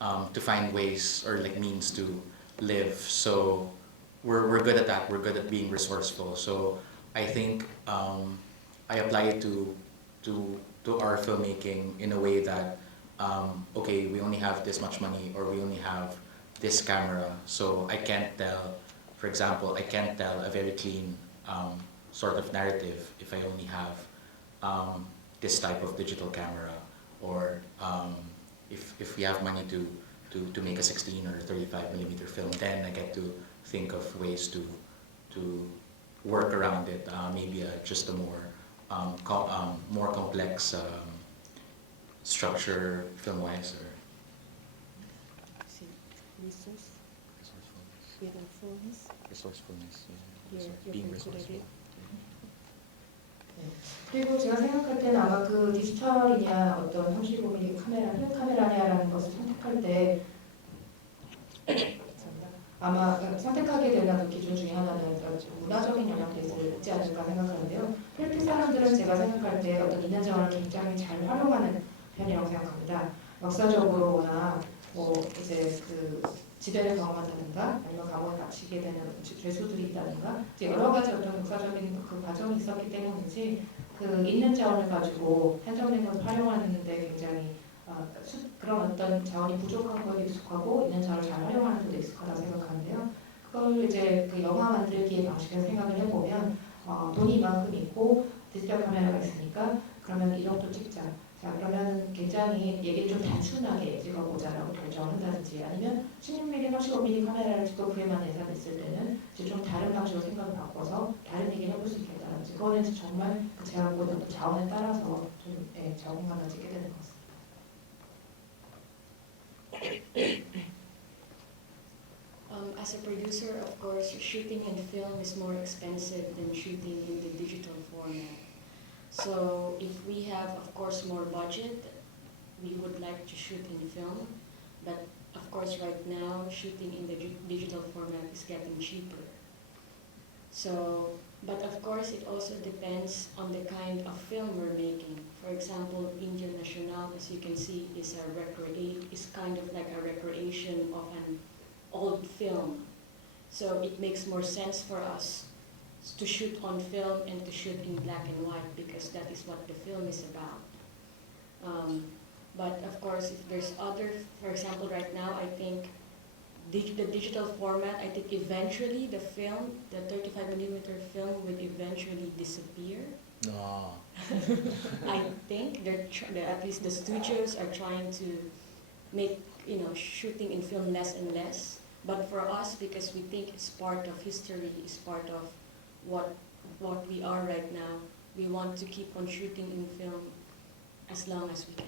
to find ways or like means to live. So we're good at that. We're good at being resourceful. So I think I apply it to our filmmaking in a way that okay, we only have this much money or we only have this camera. So I can't tell, for example, I can't tell a very clean sort of narrative if I only have this type of digital camera, or if we have money to make a 16 or 35mm film, then I get to think of ways to work around it, maybe just a more complex structure film-wise. Or See, resourcefulness, yeah. You're Being very good at resourceful. it. 그리고 제가 생각할 때는 아마 그 디지털이냐 어떤 35mm 카메라, 필름 카메라냐라는 것을 선택할 때 아마 선택하게 되는 그 기준 중에 하나는 문화적인 영향도 있지 않을까 생각하는데요. 필리핀 사람들은 제가 생각할 때 어떤 있는 자원을 굉장히 잘 활용하는 편이라고 생각합니다. 역사적으로나 뭐 이제 그 지배를 경험한다든가 아니면 감옥에 갇히게 되는 죄수들이 있다든가 여러 가지 어떤 역사적인 그 과정이 있었기 때문인지 그 있는 자원을 가지고 한정된 것을 활용하는 데 굉장히 그런 어떤 자원이 부족한 것에 익숙하고 있는 자원을 잘 활용하는 데도 익숙하다고 생각하는데요. 그걸 이제 그 영화 만들기의 방식에서 생각을 해보면 돈이 이만큼 있고 디지털 카메라가 있으니까 그러면 이 정도 찍자. 자 그러면 굉장히 얘기를 좀 단순하게 찍어보자라고 결정을 한다든지 아니면 16mm, 35mm 카메라를 찍고 그에만 예산이 있을 때는 이제 좀 다른 방식으로 생각을 바꿔서 다른 얘기를 해볼 수 있겠다든지 그거는 정말 그 제한고는 자원에 따라서 좀 적응하며 찍게 되는 것 같습니다. As a producer, of course, shooting in film is more expensive than shooting in the digital format. So if we have, of course, more budget, we would like to shoot in film. But of course, right now, shooting in the digital format is getting cheaper. So, but of course, it also depends on the kind of film we're making. For example, India Nacional, as you can see, is kind of like a recreation of an old film. So it makes more sense for us to shoot on film and to shoot in black and white because that is what the film is about. But of course, if there's other, for example, right now I think the digital format, I think eventually the film, the 35mm film, would eventually disappear. No. I think at least the studios are trying to make shooting in film less and less. But for us, because we think it's part of history, it's part of what we are right now, we want to keep on shooting in film as long as we can.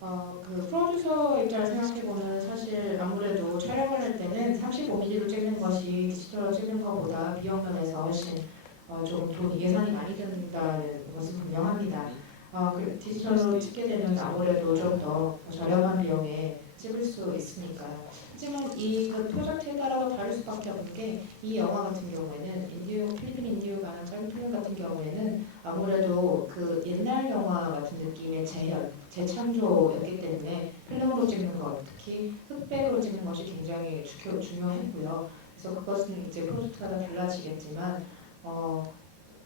그 프로듀서 입장을 생각해보면 사실 아무래도 촬영을 할 때는 35mm로 찍는 것이 디지털로 찍는 것보다 비용 면에서 훨씬 좀 돈 예산이 많이 든다는 것은 분명합니다. 디지털로 찍게 되면 아무래도 좀 더 저렴한 비용에 찍을 수 있으니까요. 하지만 그 프로젝트에 따라 다를 수밖에 없는 게 이 영화 같은 경우에는 필리핀 인디우가 짧은 필름 같은 경우에는 아무래도 그 옛날 영화 같은 느낌의 재창조였기 때문에 필름으로 찍는 것, 특히 흑백으로 찍는 것이 굉장히 중요했고요. 그래서 그것은 이제 프로젝트마다 달라지겠지만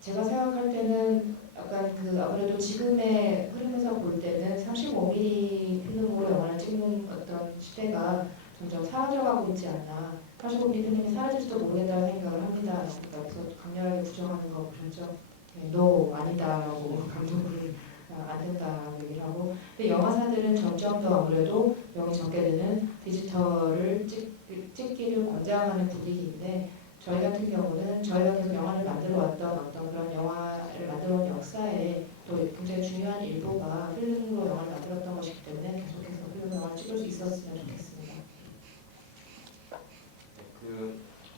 제가 생각할 때는 약간 아무래도 지금의 흐름에서 볼 때는 35mm 필름으로 영화를 찍는 어떤 시대가 점점 사라져가고 있지 않나. 85mm 필름이 사라질지도 모르겠다는 생각을 합니다. 그래서 강렬하게 부정하는 거 보셨죠? 네, no, 아니다라고 감독을 안 된다라고 얘기를 하고. 근데 영화사들은 점점 더 아무래도 비용이 적게 드는 디지털을 찍기를 권장하는 분위기인데 저희 같은 경우는 저희가 계속 영화를 만들어 왔던 어떤 그런 영화를 만들어 온 역사에 또 굉장히 중요한 일부가 필름으로 영화를 만들었던 것이기 때문에 계속해서 필름으로 영화를 찍을 수 있었으면 좋겠습니다.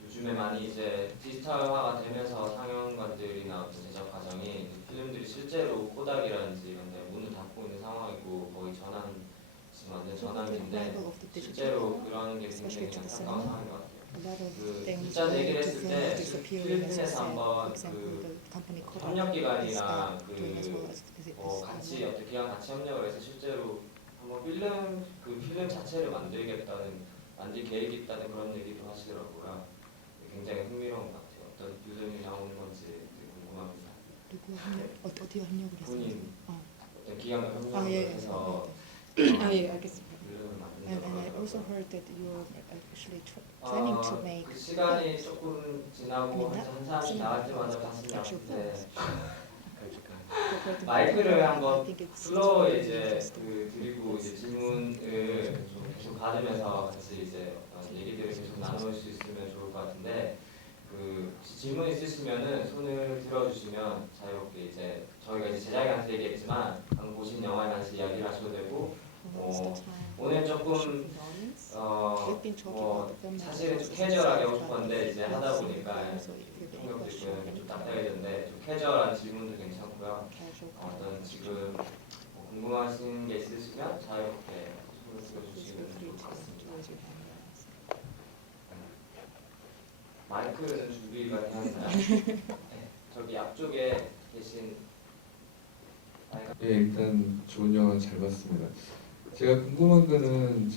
요즘에 많이 이제 디지털화가 되면서 상영관들이나 어떤 제작 과정이 필름들이 실제로 코닥이라든지 이런 데 문을 닫고 있는 상황이고 거의 지금 완전 전환인데 실제로 그런 게 굉장히 안타까운 상황인 것 같아요. 일단 얘기를 했을 때 필리핀에서 한번 협력기관이랑 같이 어떻게 기관 같이 협력을 해서 실제로 한번 필름 자체를 만들 계획이 있다는 그런 얘기도 하시더라고요. 굉장히 흥미로운 것 같아요. 어떤 필름이 나오는 건지 궁금합니다. 어디와 협력을 했어요? 본인 어떤 기관과 협력을 해서 예, 알겠습니다. 필름을 만드는 And I also heard that you're actually planning to make. 그 시간이 조금 지나고 한 사람씩 나갈 때마다 봤으면 좋겠는데 마이크를 한번 슬로우 이제 드리고 이제 질문을 좀 계속 받으면서 같이 이제 얘기들을 계속 나눌 수 있으면 좋을 것 같은데 질문 있으시면은 손을 들어주시면 자유롭게 이제 저희가 이제 제작한테 얘기했지만 방금 보신 영화에 관해서 이야기를 하셔도 되고 오늘 조금 사실은 좀 캐주얼하게 하고 싶었는데 이제 하다 보니까 통역도 있고 좀 딱딱해졌는데 좀 캐주얼한 질문도 괜찮고요. 어떤 지금 궁금하신 게 있으시면 자유롭게 손을 들어주시면 좋을 것 같습니다. 마이크는 준비가 되었나요? 네, 저기 앞쪽에 계신 예, 일단 좋은 영화 잘 봤습니다. 제가 궁금한 거는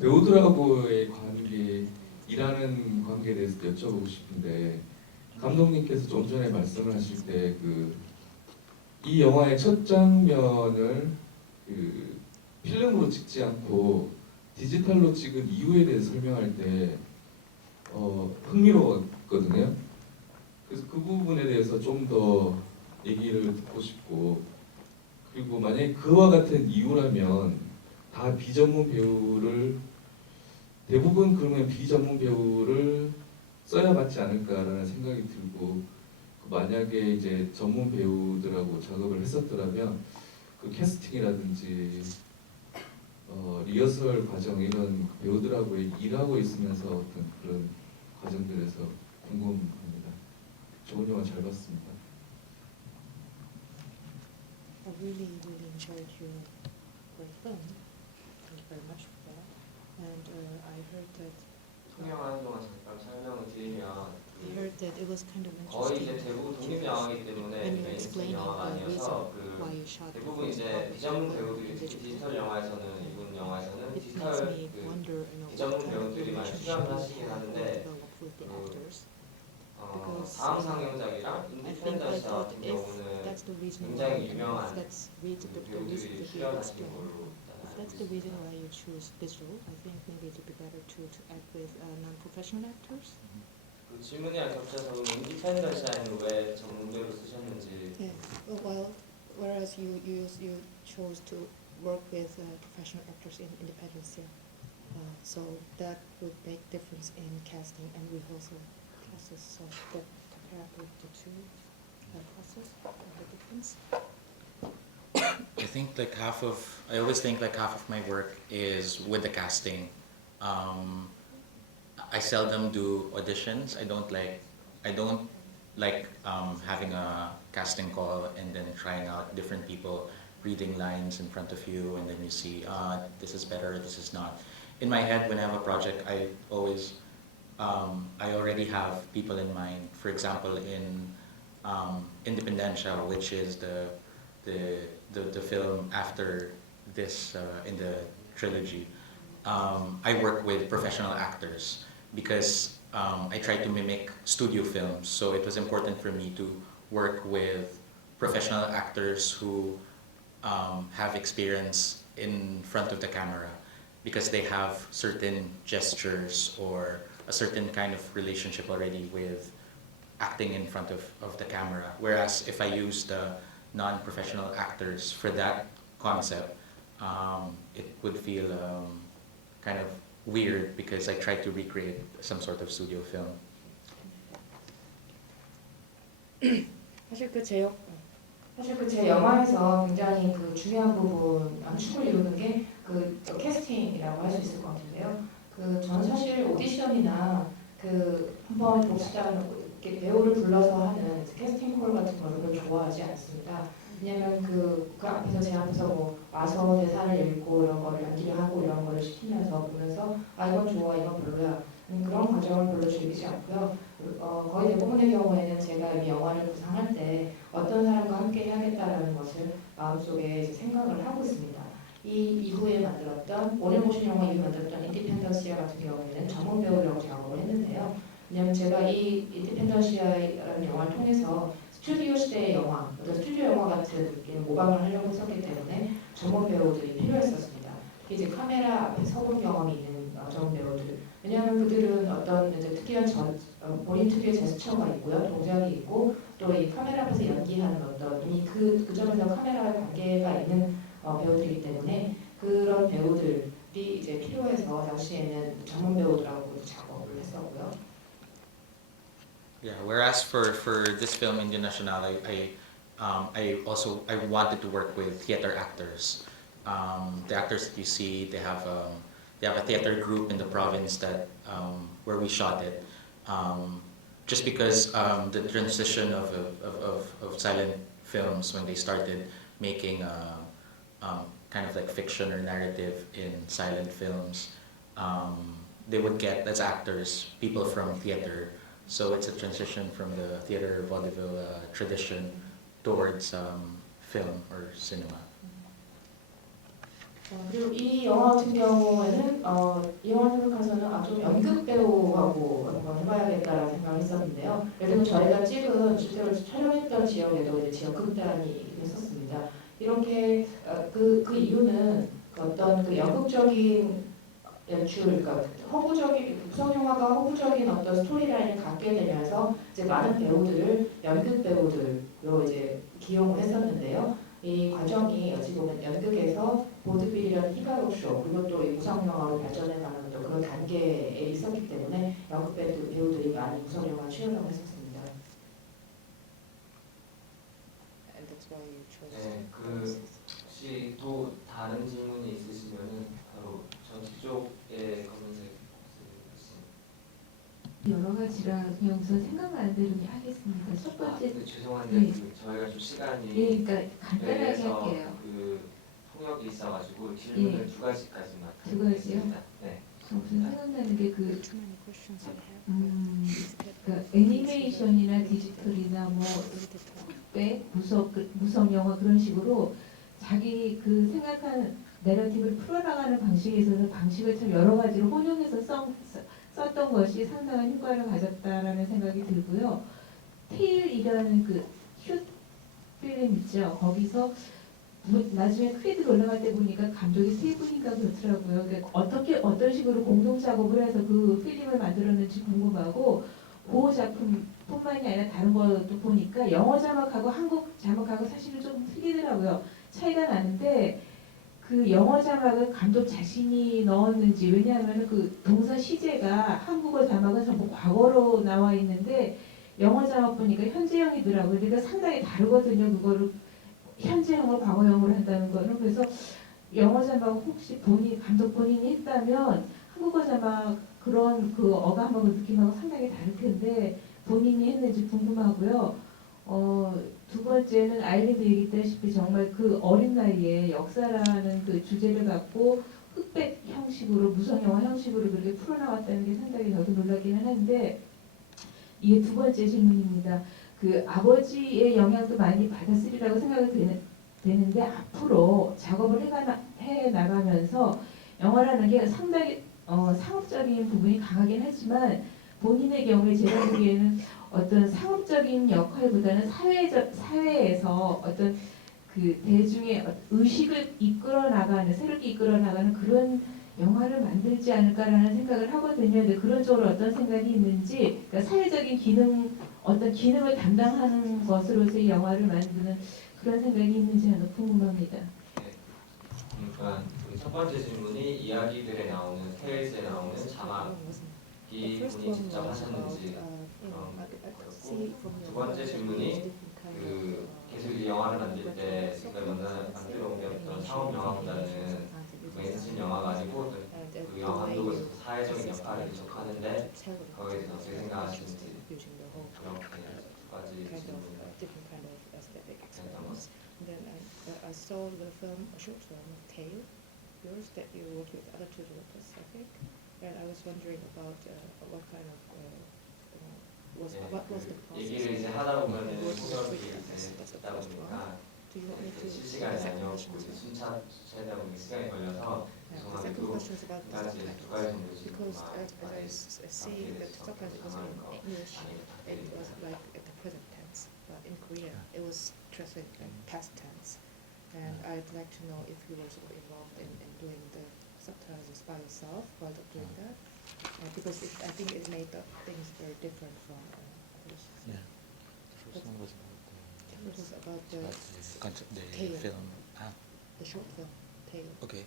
배우들하고의 관계, 일하는 관계에 대해서 여쭤보고 싶은데 감독님께서 좀 전에 말씀을 하실 때 이 영화의 첫 장면을 필름으로 찍지 않고 디지털로 찍은 이유에 대해서 설명할 때 흥미로웠거든요. 그래서 그 부분에 대해서 좀 더 얘기를 듣고 싶고, 그리고 만약에 그와 같은 이유라면 다 비전문 배우를 대부분 그러면 비전문 배우를 써야 맞지 않을까라는 생각이 들고, 만약에 이제 전문 배우들하고 작업을 했었더라면 그 캐스팅이라든지 리허설 과정 이런 배우들하고 일하고 있으면서 어떤 그런 과정들에서 궁금합니다. 좋은 영화 잘 봤습니다. I really enjoyed your film. Thank you very much for that. And I heard that 통역하는 동안 잠깐 설명을 드리면 I heard that it was kind of 거의 이제 interesting 대부분 독립 영화이기 때문에 when you 메인스트림 explained 영화가 the reason 아니어서 why you shot the 대부분 first 이제 part 비전문 in 배우들이 digital. 디지털 영화에서는 이분 영화에서는 It makes 디지털 me wonder, 비전문 what kind of 배우들이 많이 relationship 출연을 you 하시긴 have 하는데 developed with the actors. 다음 상영작이랑 I 인디펜던스 thought 같은 if 경우는 that's the reason 굉장히 why, 유명한 that's the reason 배우들이 that you 출연하신 explained. 걸로 If That's the reason why you choose digital. I think maybe it would be better to act with non-professional actors. 그 질문이랑 겹쳐서 인디펜던시아는 왜 전문배우로 쓰셨는지. Yeah. Well, whereas you chose to work with professional actors in Independencia, so that would make difference in casting and rehearsal process. So that compare with the two process, the difference. I think like I always think like half of my work is with the casting. I seldom do auditions. I don't like having a casting call and then trying out different people reading lines in front of you, and then you see this is better, this is not. In my head, when I have a project, I already have people in mind. For example, in Independencia, which is the film after this in the trilogy, I work with professional actors because I try to mimic studio films. So it was important for me to work with professional actors who have experience in front of the camera because they have certain gestures or a certain kind of relationship already with acting in front of the camera. Whereas if I use the non-professional actors for that concept, it would feel kind of weird because I try to recreate some sort of studio film. 사실 그 제 영화에서 굉장히 그 중요한 부분, 축을 이루는 게 그 캐스팅이라고 할 수 있을 것 같은데요. 그 저는 사실 오디션이나 그 한번 복수단 이렇게 배우를 불러서 하는 캐스팅 콜 같은 거를 별로 좋아하지 않습니다. 왜냐면 그 앞에서 제 앞에서 뭐 와서 대사를 읽고 이런 거를 연기를 하고 이런 거를 시키면서 보면서 이건 좋아 이건 별로야 그런 과정을 별로 즐기지 않고요. 거의 대부분의 경우에는 제가 이 영화를 구상할 때 어떤 사람과 함께 해야겠다라는 것을 마음속에 이제 생각을 하고 있습니다. 이 이후에 만들었던 오늘 보신 영화 이후에 만들었던 인디펜던시아 같은 경우에는 전문 배우라고 작업을 했는데요. 왜냐하면 제가 이 인디펜던시아라는 영화를 통해서 스튜디오 시대의 영화, 스튜디오 영화 같은 느낌을 모방을 하려고 했었기 때문에 전문 배우들이 필요했었습니다. 특히 이제 카메라 앞에 서본 경험이 있는 전문 배우들. 왜냐하면 그들은 어떤 이제 특이한 본인 특유의 제스처가 있고요, 동작이 있고 또 이 카메라 앞에서 연기하는 어떤 이미 그 점에서 카메라와 관계가 있는 배우들이기 때문에 그런 배우들이 이제 필요해서 당시에는 전문 배우들하고 작업을 했었고요. Yeah. Whereas for this film Indian National, I wanted to work with theater actors. The actors that you see, they have a theater group in the province that where we shot it. Just because the transition of silent films when they started making kind of like fiction or narrative in silent films, they would get as actors people from theater. So it's a transition from the theater vaudeville tradition towards film or cinema. 그리고 이 영화 같은 경우에는 이 영화 생각해서는 좀 연극 배우하고 한번 해봐야겠다라는 생각을 했었는데요. 예를 들면 저희가 실제로 촬영했던 지역에도 이제 지역 극단이 있었습니다. 이렇게 그 이유는 어떤 그 연극적인 연출, 그러니까 구성 영화가 허구적인 어떤 스토리라인을 갖게 되면서 이제 많은 배우들을 연극 배우들로 이제 기용을 했었는데요. 이 과정이 어찌 보면 연극에서 보드빌이라는 히가로 쇼 그리고 또 이 구성 영화로 발전해가는 어떤 그런 단계에 있었기 때문에 연극 배우들이 많이 구성 영화 출연하고 했었습니다. And that's why you chose. 네, 혹시 또 다른 질문이 있으시면은 바로 저 뒤쪽에 검은색 여러 가지라 그냥 우선 생각나는 대로 하겠습니다. 첫 번째, 죄송한데 네. 저희가 좀 시간이 예, 그러니까 간단하게 그래서 할게요. 그 통역이 있어가지고 질문을 예. 두 가지까지만 두 가지요? 드리겠습니다. 네. 저 우선 생각나는 게 Too many questions I have. 그러니까 애니메이션이나 디지털이나 뭐 무성 영화 그런 식으로 자기 그 생각한 내러티브를 풀어나가는 방식에 있어서 방식을 참 여러 가지로 혼용해서 썼던 것이 상당한 효과를 가졌다라는 생각이 들고요. 테일이라는 그 슛 필름 있죠. 거기서 나중에 크레딧 올라갈 때 보니까 감독이 세 분인가 그렇더라고요. 그러니까 어떤 식으로 공동 작업을 해서 그 필름을 만들었는지 궁금하고 그 작품뿐만이 아니라 다른 것도 보니까 영어 자막하고 한국 자막하고 사실은 좀 틀리더라고요. 차이가 나는데 그 영어 자막은 감독 자신이 넣었는지 왜냐하면 그 동사 시제가 한국어 자막은 전부 과거로 나와 있는데 영어 자막 보니까 현재형이더라고요. 그러니까 상당히 다르거든요. 그거를 현재형을 과거형으로 한다는 거는. 그래서 영어 자막 혹시 감독 본인이 했다면 한국어 자막 그런 그 어감하고 느낌하고 상당히 다를 텐데 본인이 했는지 궁금하고요. 두 번째는 아일린도 얘기했다시피 정말 그 어린 나이에 역사라는 그 주제를 갖고 흑백 형식으로 무성영화 형식으로 그렇게 풀어나왔다는 게 상당히 저도 놀라기는 한데 이게 두 번째 질문입니다. 그 아버지의 영향도 많이 받았으리라고 생각이 되는데 앞으로 작업을 해 나가면서 영화라는 게 상당히 상업적인 부분이 강하긴 하지만 본인의 경우에 제가 보기에는 어떤 상업적인 역할보다는 사회에서 어떤 그 대중의 의식을 이끌어 나가는 새롭게 이끌어 나가는 그런 영화를 만들지 않을까라는 생각을 하거든요. 근데 그런 쪽으로 어떤 생각이 있는지, 그러니까 사회적인 어떤 기능을 담당하는 것으로서의 영화를 만드는 그런 생각이 있는지 하나 궁금합니다. 그러니까 우리 첫 번째 질문이 이야기들에 나오는 테일즈에 나오는 자막이 본인이 직접 하셨는지 그렇고, 두 번째 질문이 그 계속 이 영화를 만들 때 지금까지 만들어 온 게 어떤 상업 영화보다는 메인스트림 영화가 아니고 그 영화 감독에서 사회적인 역할을 계속 하는데 거기에 대해서 어떻게 생각하시는지 그렇게 두 가지 질문을 했던 것 같습니다. Then I saw the film, a short film, Tale, yours, that you worked with other two Pacific, and I was wondering about what kind of what was the process? 얘기를 이제 하다 보면은 What was the 통역이 process? What's the 되다 first 보니까 one? Do you want me to 실시간이 아니었고 이제 순차되다 보니 시간이 걸려서 The second 죄송하게도 question is about the 두 subtitles. 가지 정도 Because 질문만 as I see that the subtitles was in English, it was like at the present tense, but in Korean it was translated in past tense. And I'd like to know if you were sort of involved in doing the subtitles by yourself while doing that, because I think it made the things very different from others. Yeah. The first one was It was about the the film. the short film Tale. Okay.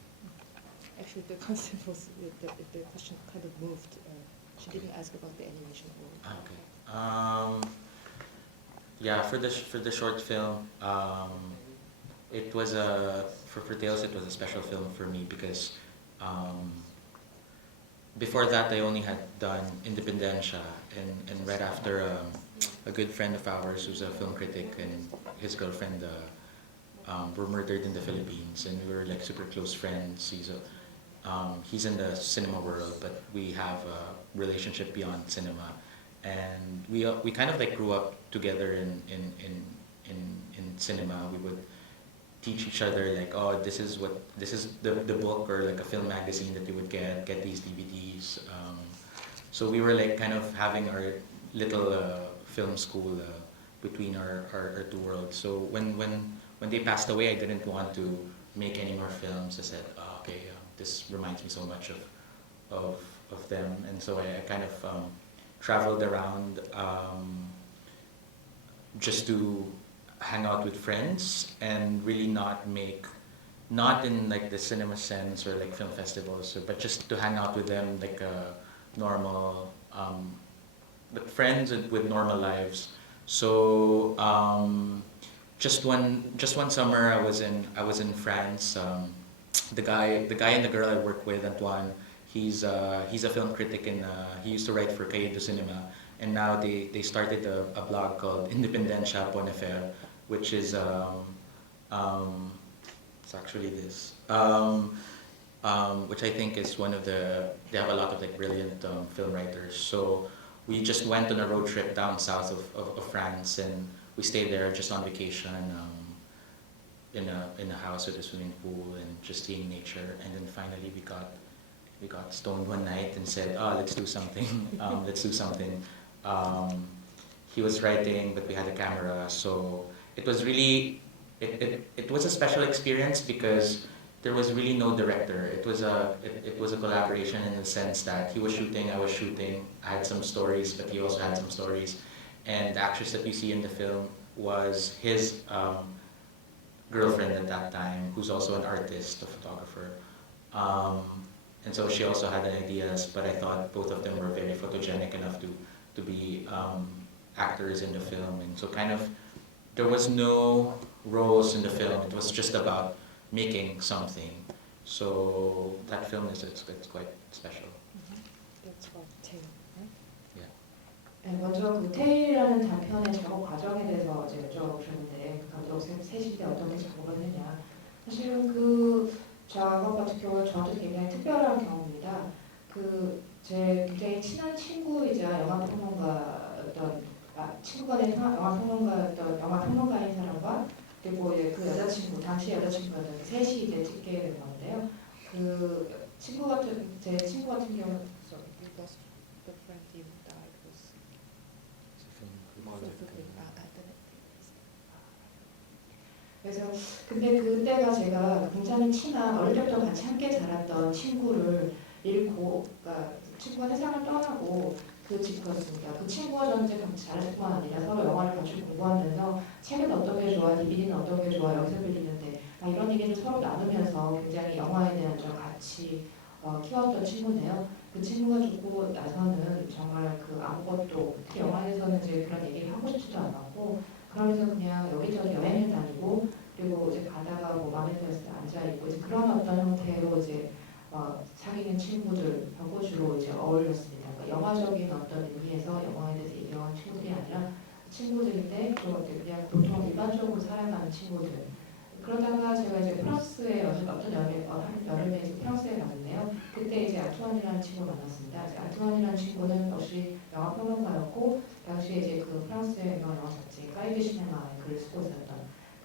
Actually, the concept was the question kind of moved. She didn't ask about the animation or. Okay. Yeah, for the short film, it was for Tales. It was a special film for me because before that I only had done Independencia, and right after a good friend of ours who's a film critic and his girlfriend were murdered in the Philippines, and we were like super close friends. He's in the cinema world, but we have a relationship beyond cinema, and we kind of like grew up together in cinema. We would teach each other like, oh, this is the book or like a film magazine that you would get these DVDs. So we were like kind of having our little film school between our two worlds. So when they passed away, I didn't want to make any more films. I said, oh, okay, this reminds me so much of them, and so I kind of traveled around just to hang out with friends and really not in like the cinema sense or like film festivals, but just to hang out with them like a normal but friends with normal lives. So just one summer I was in France. The guy and the girl I work with, Antoine, he's a film critic, and he used to write for Cahiers du Cinema, and now they started a blog called Independencia Ponefer, which is it's actually this, which I think is they have a lot of like brilliant film writers. So we just went on a road trip down south of France, and we stayed there just on vacation, in a house with a swimming pool and just seeing nature. And then finally we got stoned one night and said, oh, let's do something. Let's do something. He was writing, but we had a camera, so it was really it was a special experience because there was really no director. It was a collaboration in the sense that he was shooting, I was shooting. I had some stories, but he also had some stories. And the actress that you see in the film was his girlfriend at that time, who's also an artist, a photographer. And so she also had ideas, but I thought both of them were very photogenic enough to be actors in the film. And so kind of, there was no roles in the film. It was just about making something. So that film it's quite special. That's about Tail, right? 네, 먼저 그 테일이라는 단편의 작업 과정에 대해서 이제 여쭤보셨는데 감독 셋인데 어떻게 작업을 했냐. 사실은 그 작업 같은 경우는 저한테 굉장히 특별한 경험입니다. 제 굉장히 친한 친구이자 영화평론가였던 친구가 된 영화 평론가인 사람과 그리고 이제 그 여자친구, 당시 여자친구였던 셋이 이제 찍게 된 건데요. 제 친구 같은 경우 Sorry, you lost the friend you died was 그래서 근데 그때가 제가 굉장히 친한 어릴 때부터 같이 함께 자랐던 친구를 잃고, 그러니까 친구가 세상을 떠나고 그 집이었습니다. 그 친구와 저는 이제 같이 자랄 뿐만 아니라 서로 영화를 같이 공부하면서 책은 어떤 게 좋아, DVD는 어떤 게 좋아, 여기서 빌리는데 이런 얘기를 서로 나누면서 굉장히 영화에 대한 저 같이 키웠던 친구인데요. 그 친구가 죽고 나서는 정말 아무것도 특히 영화에서는 이제 그런 얘기를 하고 싶지도 않았고 그러면서 그냥 여기저기 여행을 다니고 그리고 이제 가다가 마음에 들었을 때 앉아있고 이제 그런 어떤 형태로 이제 사귀는 친구들 하고 주로 이제 어울렸습니다. 그러니까 영화적인 어떤 의미에서 영화에 대해서 얘기하는 친구들이 아니라 친구들인데 좀 그냥 보통 일반적으로 살아가는 친구들. 그러다가 제가 이제 프랑스에 어떤 여름에 이제 프랑스에 갔는데요. 그때 이제 아투안이라는 친구를 만났습니다. 이제 아투안이라는 친구는 역시 영화 평론가였고 당시에 이제 그 프랑스의 유명한 영화 잡지 까이드 시네마에 글을 쓰고 있었던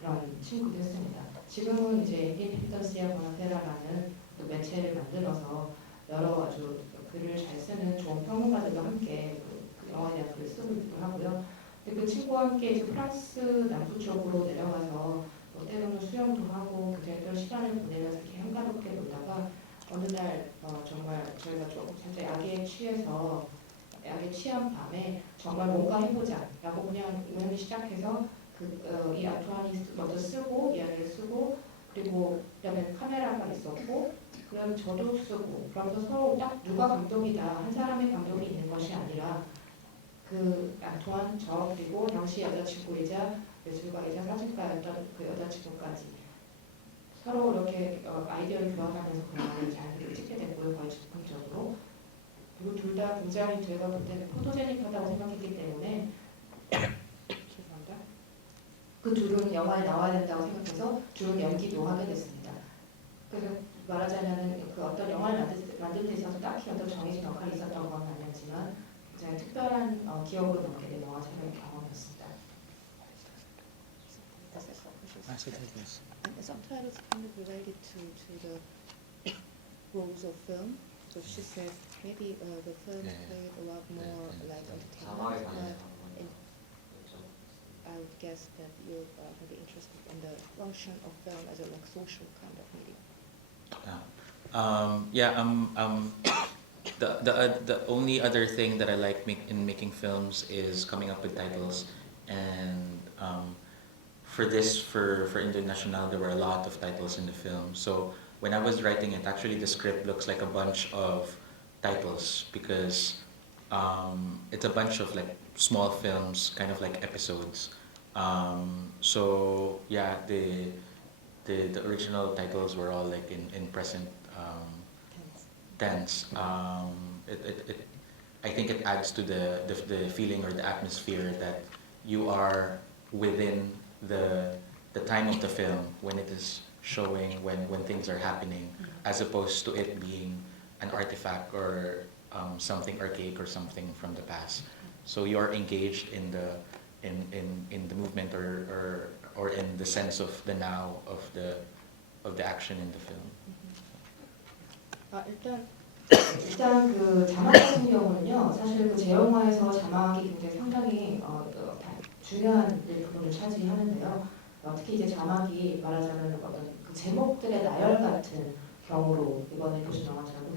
그런 친구도 했습니다. 지금은 이제 인디펜던시아 보나테라라는 매체를 만들어서 여러 아주 글을 잘 쓰는 좋은 평론가들과 함께 그 영화에 대한 글을 쓰고 있기도 하고요. 그 친구와 함께 이제 프랑스 남부 쪽으로 내려가서 때로는 수영도 하고 그때 시간을 보내면서 이렇게 한가롭게 놀다가 어느 날 정말 저희가 좀 살짝 약에 취한 밤에 정말 뭔가 해보자라고 그냥 우연히 시작해서 이 아투안이 먼저 쓰고 이야기를 쓰고 그리고 그다음에 카메라가 있었고 그다음에 저도 쓰고 그러면서 서로 딱 누가 감독이다 한 사람의 감독이 있는 것이 아니라 그 아투안 저 그리고 당시 여자친구이자 예술가이자 사진가였던 그 여자친구까지 서로 이렇게 아이디어를 교환하면서 그 영화를 잘 찍게 됐고요. 거의 즉흥적으로. 그리고 둘 다 굉장히 제가 볼 때는 포토제닉하다고 생각했기 때문에 죄송합니다. 그 둘은 영화에 나와야 된다고 생각해서 둘은 연기도 하게 됐습니다. 그래서 말하자면 그 어떤 영화를 만들 때 있어서 딱히 어떤 정해진 역할이 있었던 건 아니었지만 굉장히 특별한 기억으로 남게 된 영화 촬영 경험이었습니다. And the subtitles kind of related to the rules of film. So she said maybe the film played a lot more like 자막에 entertainment. 관해서 I would guess that you're maybe interested in the function of film as a like social kind of medium. The only other thing that I like in making films is coming up with titles, and for International there were a lot of titles in the film. So when I was writing it, actually the script looks like a bunch of titles because it's a bunch of like small films, kind of like episodes. So yeah, the original titles were all like in present tense. I think it adds to the feeling or the atmosphere that you are within the time of the film when it is showing, when things are happening, as opposed to it being an artifact or something archaic or something from the past. So you are engaged in the movement or in the sense of the now of the action in the film. 일단 그 자막 같은 경우는요, 사실 그 제 영화에서 자막이 굉장히 상당히 중요한 부분을 차지하는데요. 특히 이제 자막이 말하자면 어떤 그 제목들의 나열 같은 경우로 이번에 보신 영화처럼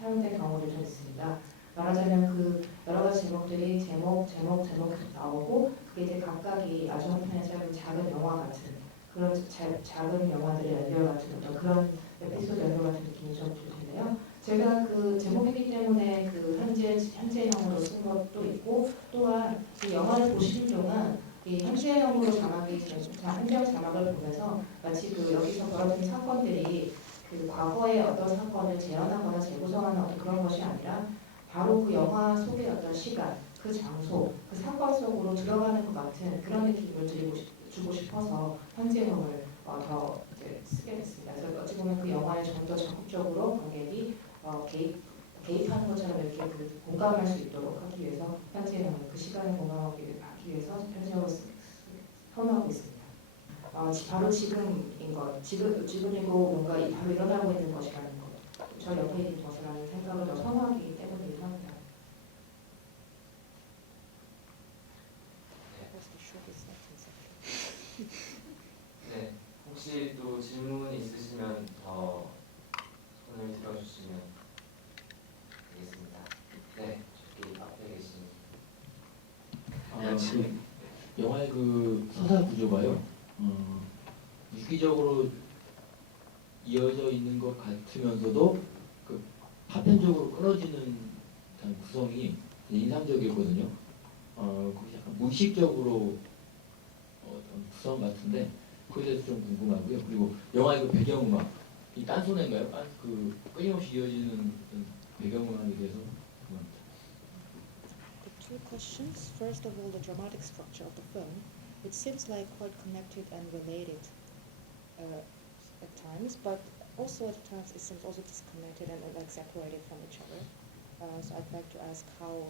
사용된 경우도 좀 있습니다. 말하자면 그 여러 가지 제목들이 제목 계속 나오고 그게 이제 각각이 아주 한 편의 작은 영화 같은 그런 작은 영화들의 연결 같은 어떤 그런 에피소드 연결 같은 느낌이 좀 들 텐데요. 제가 그 제목이기 때문에 그 현재형으로 쓴 것도 있고 또한 이 영화를 보시는 동안 이 현재형으로 현재형 자막을 보면서 마치 그 여기서 벌어진 사건들이 그 과거의 어떤 사건을 재현하거나 재구성하는 어떤 그런 것이 아니라 바로 그 영화 속의 어떤 시간, 그 장소, 그 사건 속으로 들어가는 것 같은 그런 느낌을 주고 싶어서 현재형을 더 이제 쓰게 됐습니다. 그래서 어찌 보면 그 영화에 좀 더 적극적으로 관객이 개입하는 것처럼 이렇게 그 공감할 수 있도록 하기 위해서 현재형을 그 시간에 공감하기 위해서 현재형을 선호하고 있습니다. 바로 지금인 것, 지금이고 뭔가 바로 일어나고 있는 것이라는 것, 저 옆에 있는 것이라는 생각을 더 선호하기 때문이기도 합니다. What's the shortest sentence actually? 네, 혹시 또 질문 있으시면 더 손을 들어주시면 되겠습니다. 네, 저기 앞에 계신 그 영화의 그 서사 구조가요, 유기적으로 이어져 있는 것 같으면서도 그 파편적으로 끊어지는 듯한 구성이 인상적이거든요. 그게 약간 무의식적으로 어떤 구성 같은데 그에 대해서 좀 궁금하고요. 그리고 영화의 그 배경음악, 이 딴소네인가요? 그 끊임없이 이어지는 배경음악에 대해서 궁금합니다. The two questions. First of all, the dramatic structure of the film. It seems like quite connected and related at times, but also at times it seems also disconnected and like separated from each other. So I'd like to ask how.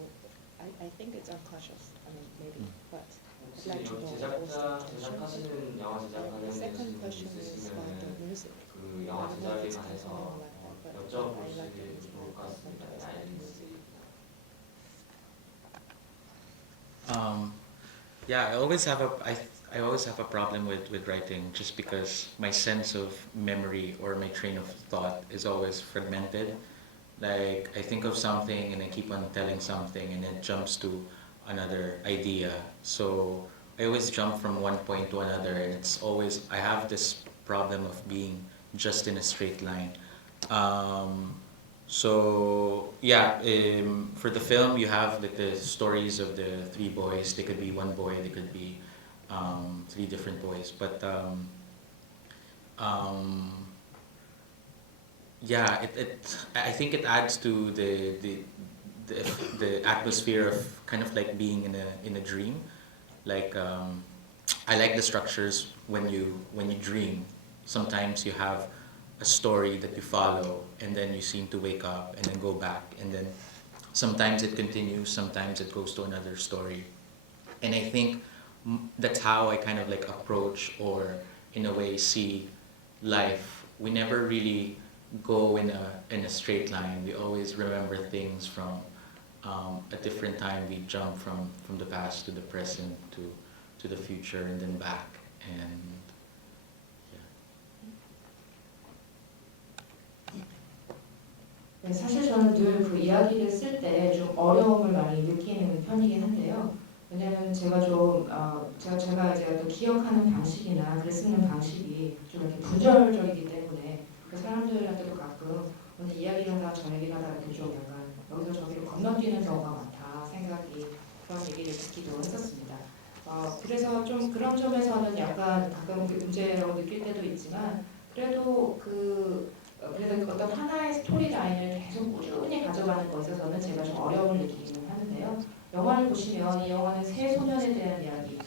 I think it's unconscious. I mean, maybe, but 혹시 I'd like to 이 know what's the intention. 제작하시는 영화 제작하는 The second 분이 question is about the 있으시면 music. 그 I 영화 don't know if 제작에 it's 관해서 continuing like that, but I'd like to 여쭤보시기 좋을 것 같습니다. music. Yeah, I always have a problem with writing just because my sense of memory or my train of thought is always fragmented. Like I think of something and I keep on telling something and it jumps to another idea. So I always jump from one point to another and it's always I have this problem of being just in a straight line. So yeah, for the film you have like the stories of the three boys. They could be one boy, they could be three different boys. But yeah, I think it adds to the atmosphere of kind of like being in a dream. Like I like the structures when you dream. Sometimes you have a story that you follow and then you seem to wake up and then go back and then sometimes it continues, sometimes it goes to another story. And I think that's how I kind of like approach or in a way see life. We never really go in a straight line. We always remember things from a different time. We jump from the past to the present to the future and then back. And 네, 사실 저는 늘 그 이야기를 쓸 때 좀 어려움을 많이 느끼는 편이긴 한데요. 왜냐하면 제가 좀 제가 이제 또 기억하는 방식이나 글 쓰는 방식이 좀 이렇게 분절적이기 때문에 그 사람들한테도 가끔 오늘 이야기를 하다가 저 얘기를 하다가 이렇게 좀 약간 여기서 저기로 건너뛰는 경우가 많다 생각이 그런 얘기를 듣기도 했었습니다. 그래서 좀 그런 점에서는 약간 가끔 문제라고 느낄 때도 있지만 그래도 그래서 어떤 하나의 스토리 라인을 계속 꾸준히 가져가는 것에 있어서는 제가 좀 어려움을 느끼기는 하는데요. 영화를 보시면 이 영화는 세 소년에 대한 이야기,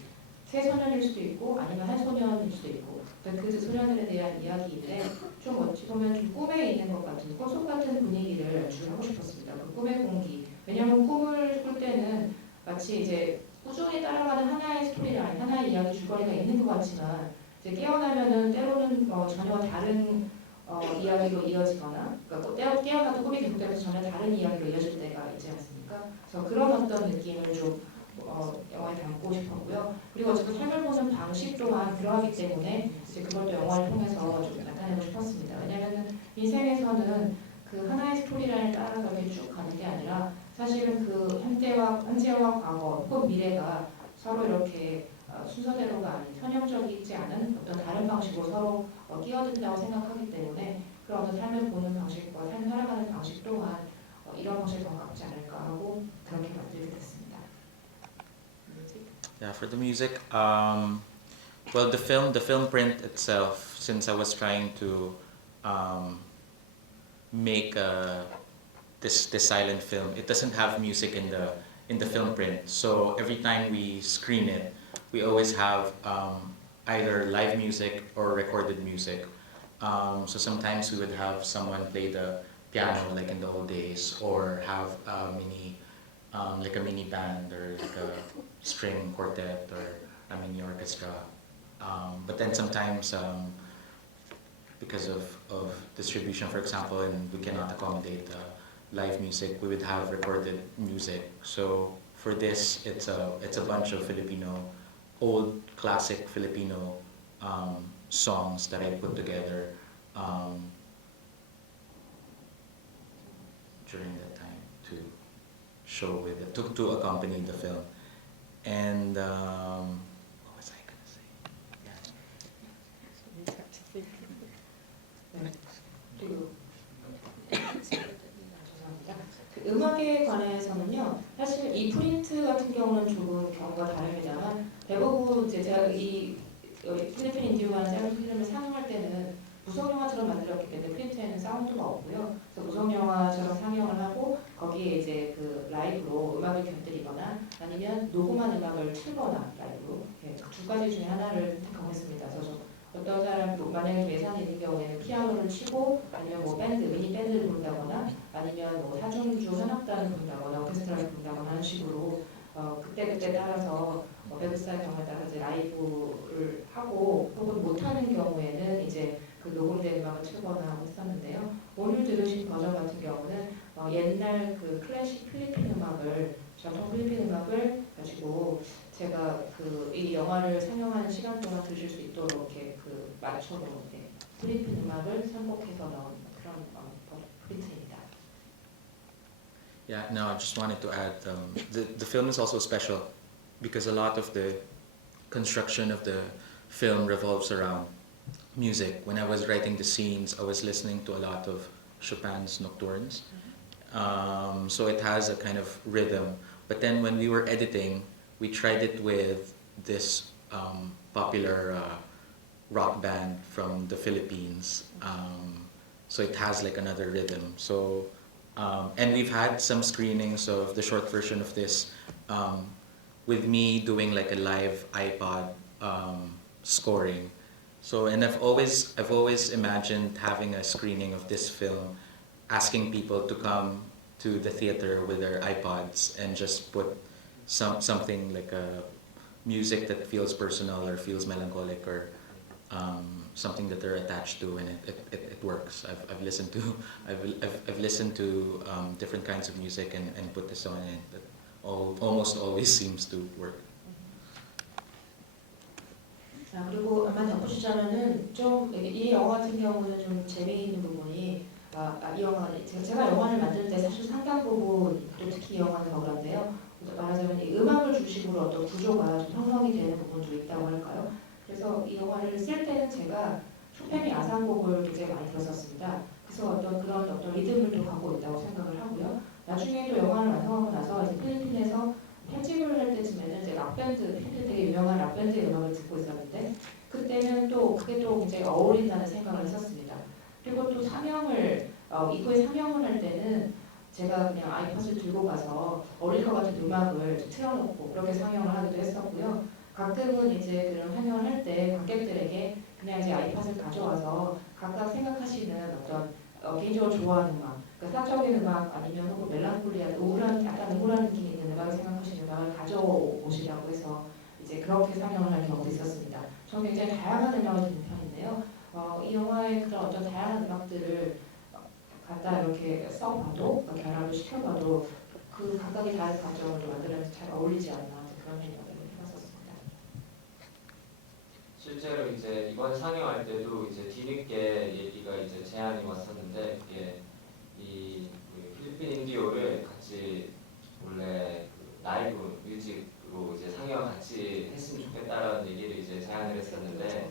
세 소년일 수도 있고 아니면 한 소년일 수도 있고 그 소년들에 대한 이야기인데 좀 어찌 보면 좀 꿈에 있는 것 같은 꿈속 같은 분위기를 주하고 싶었습니다. 그 꿈의 공기. 왜냐하면 꿈을 꿀 때는 마치 이제 꾸준히 따라가는 하나의 스토리 라인, 하나의 이야기 줄거리가 있는 것 같지만 이제 깨어나면은 때로는 전혀 다른 이야기로 이어지거나 그러니까 깨어나도 꿈이 계속되면서 전혀 다른 이야기로 이어질 때가 있지 않습니까? 그래서 그런 어떤 느낌을 좀 영화에 담고 싶었고요. 그리고 어쨌든 삶을 보는 방식 또한 그러하기 때문에 이제 그것도 영화를 통해서 좀 나타내고 싶었습니다. 왜냐하면 인생에서는 그 하나의 스토리라인을 따라서 이렇게 쭉 가는 게 아니라 사실은 그 현재와 과거 혹은 미래가 서로 이렇게 순서대로가 아닌 편향적이지 않은 어떤 다른 방식으로 서로 끼어든다고 생각하기 때문에 그런 어떤 삶을 보는 방식과 삶을 살아가는 방식 또한 이런 방식에 더 가깝지 않을까 하고 그렇게 만들게 됐습니다. Yeah, for the music, well, the film print itself, since I was trying to make this silent film, it doesn't have music in the film print. So every time we screen it, we always have either live music or recorded music. So sometimes we would have someone play the piano like in the old days, or have a mini band, or like a string quartet, or a mini orchestra. But then sometimes, because of distribution, for example, and we cannot accommodate live music, we would have recorded music. So for this, it's a bunch of old classic Filipino songs that I put together during that time to show with it, to accompany the film. And what was I gonna say? 네. 그리고 죄송합니다. 그 음악에 관해서는요, 사실 이 프린트 같은 경우는 조금 경우가 다릅니다만 대부분 이제 제가 이 필리핀 인디오라는 짧은 필름을 상영할 때는 무성영화처럼 만들었기 때문에 프린트에는 사운드가 없고요. 그래서 무성영화처럼 상영을 하고 거기에 이제 그 라이브로 음악을 곁들이거나 아니면 녹음한 음악을 틀거나 라이브로 두 가지 중에 하나를 택하겠습니다. 그래서 어떤 사람 만약에 예산이 있는 경우에는 피아노를 치고 아니면 뭐 밴드, 미니 밴드를 부른다거나 아니면 뭐 사중주 현악단을 부른다거나 오케스트라를 부른다거나 하는 식으로 그때 따라서 외국사의 경우에 따라 이제 라이브를 하고 혹은 못하는 경우에는 이제 그 녹음된 음악을 틀거나 했었는데요. 오늘 들으신 버전 같은 경우는 옛날 그 클래식 필리핀 음악을 전통 필리핀 음악을 가지고 제가 그 이 영화를 상영하는 시간 동안 들으실 수 있도록 이렇게 그 맞춰서 필리핀 음악을 선곡해서 넣은 그런 프린트입니다. Yeah, no, I just wanted to add, the film is also special because a lot of the construction of the film revolves around music. When I was writing the scenes, I was listening to a lot of Chopin's nocturnes. So it has a kind of rhythm. But then when we were editing, we tried it with this popular rock band from the Philippines. So it has like another rhythm. So and we've had some screenings of the short version of this with me doing like a live iPod scoring. So, and I've always imagined having a screening of this film, asking people to come to the theater with their iPods and just put something like a music that feels personal or feels melancholic, or something that they're attached to, and it works. I've listened to different kinds of music and put this on, and it almost always seems to work. 자, 그리고 아마 덧붙이자면은 좀 이 영화 같은 경우는 좀 재미있는 부분이 이 영화는 제가 영화를 만들 때 사실 상당 부분 또 특히 이 영화는 더 그런데요. 말하자면 이 음악을 중심으로 어떤 구조가 좀 형성이 되는 부분도 있다고 할까요? 그래서 이 영화를 쓸 때는 제가 쇼팽의 야상곡을 굉장히 많이 들었었습니다. 그래서 어떤 리듬을 또 갖고 있다고 생각을 하고요. 나중에도 영화를 완성하고 나서 이제 필리핀에서 편집을 할 때쯤에는 이제 락밴드, 필리핀 되게 유명한 락밴드의 음악을 듣고 있었는데 그때는 또 그게 또 굉장히 어울린다는 생각을 했었습니다. 그리고 또 이후에 상영을 할 때는 제가 그냥 아이팟을 들고 가서 어릴 것 같은 음악을 틀어놓고 그렇게 상영을 하기도 했었고요. 가끔은 이제 그런 상영을 할 때 관객들에게 그냥 이제 아이팟을 가져와서 각각 생각하시는 어떤 개인적으로 좋아하는 음악, 그러니까 사적인 음악 아니면 혹은 멜랑콜리한 약간 우울한 느낌이 있는 음악을 생각하시는 음악을 가져오시라고 해서 이제 그렇게 상영을 할 경우도 있었습니다. 저는 굉장히 다양한 음악을 듣는 편인데요. 이 영화의 그런 어떤 다양한 음악들을 갖다 이렇게 써봐도 결합을 시켜봐도 그 각각의 다른 감정을 만들어내서 잘 어울리지 않나 이번 상영할 때도 이제 뒤늦게 얘기가 이제 제안이 왔었는데 이게 그 필리핀 인디오를 같이 원래 그 라이브 뮤직으로 이제 상영 같이 했으면 좋겠다라는 얘기를 이제 제안을 했었는데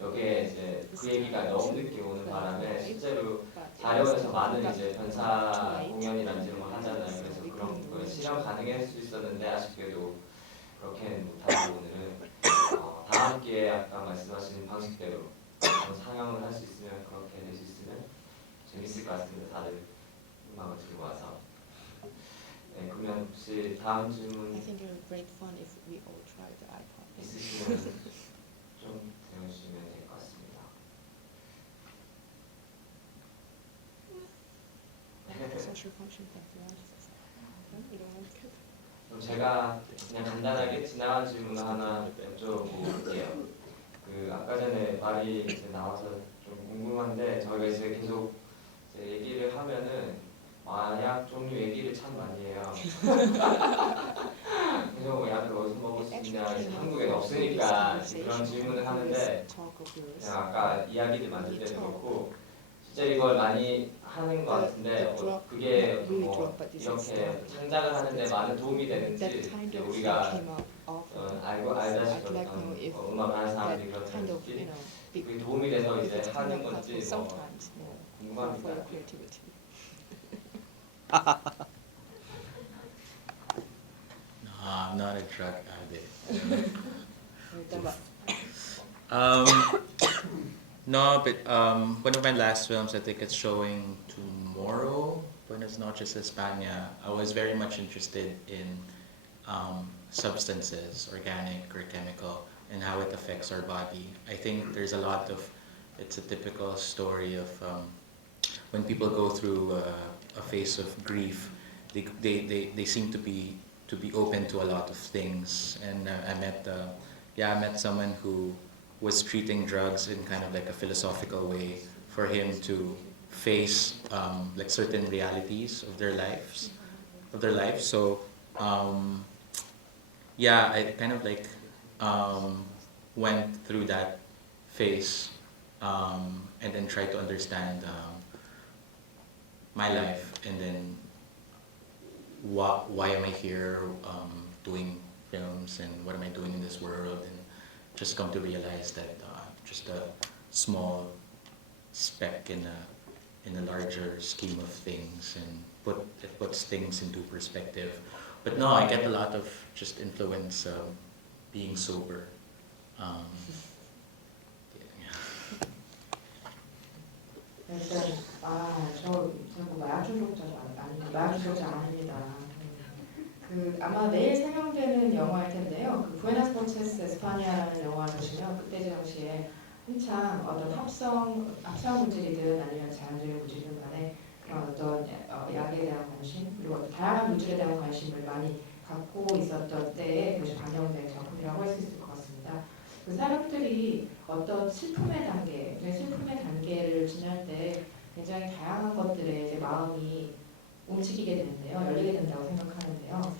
여기에 이제 그 얘기가 너무 늦게 오는 바람에 실제로 자료에서 많은 이제 변사 공연이라는 이런 걸 하잖아요. 그래서 그런 거 실현 가능할 수 있었는데 아쉽게도 그렇게는 못하고 오늘은 다음 기회에 아까 말씀하신 방식대로 상영을 할 수 있으면 그렇게 될 수 있으면 재밌을 것 같습니다. 다들 음악을 들고 와서. 네, 그러면 혹시 다음 I 질문 think it would be great fun if we all try the iPod. 있으시면 좀 대어주시면 될 것 같습니다. Social function technologies. You don't want to. 그럼 제가 그냥 간단하게 지나간 질문을 하나 여쭤볼게요. 그 아까 전에 말이 이제 나와서 좀 궁금한데 저희가 이제 계속 이제 얘기를 하면은 마약 종류 얘기를 참 많이 해요. 계속 약을 어디서 먹을 수 있냐, 이제 한국에는 없으니까 그런 질문을 하는데 그냥 아까 이야기들 만들 때도 그렇고 실제 이걸 많이 하는 것 같은데 그게 뭐 이렇게 창작을 하는데 많은 도움이 되는지 이제 우리가 알다시피 어떤 음악을 하는 사람들이 그렇다든지 그게 도움이 돼서 이제 하는 건지 뭐 궁금합니다. No, I'm not a drug addict. 일단 No, but one of my last films, I think it's showing tomorrow, Buenas Noches España. I was very much interested in substances, organic or chemical, and how it affects our body. I think there's a lot of, it's a typical story of when people go through a phase of grief, they seem to be open to a lot of things. And I met someone who was treating drugs in kind of like a philosophical way for him to face like certain realities of their lives, So I kind of like went through that phase and then tried to understand my life, and then why am I here doing films, and what am I doing in this world, and just come to realize that just a small speck in a larger scheme of things, and it puts things into perspective. But no, I get a lot of just influence being sober. 일단 저는 마약 중독자가 아닙니다. 마약 중독자 아닙니다. 그 아마 내일 상영되는 영화일 텐데요. 그 부에나스 노체스 에스파냐라는 영화 보시면 그때 당시에 한창 어떤 합성 물질이든 아니면 자연적인 물질이든 간에 그런 어떤 약에 대한 관심, 그리고 다양한 물질에 대한 관심을 많이 갖고 있었던 때에 그것이 반영된 작품이라고 할 수 있을 것 같습니다. 그 사람들이 어떤 슬픔의 단계를 지날 때 굉장히 다양한 것들에 이제 마음이 움직이게 되는데요, 열리게 된다고 생각하는데요.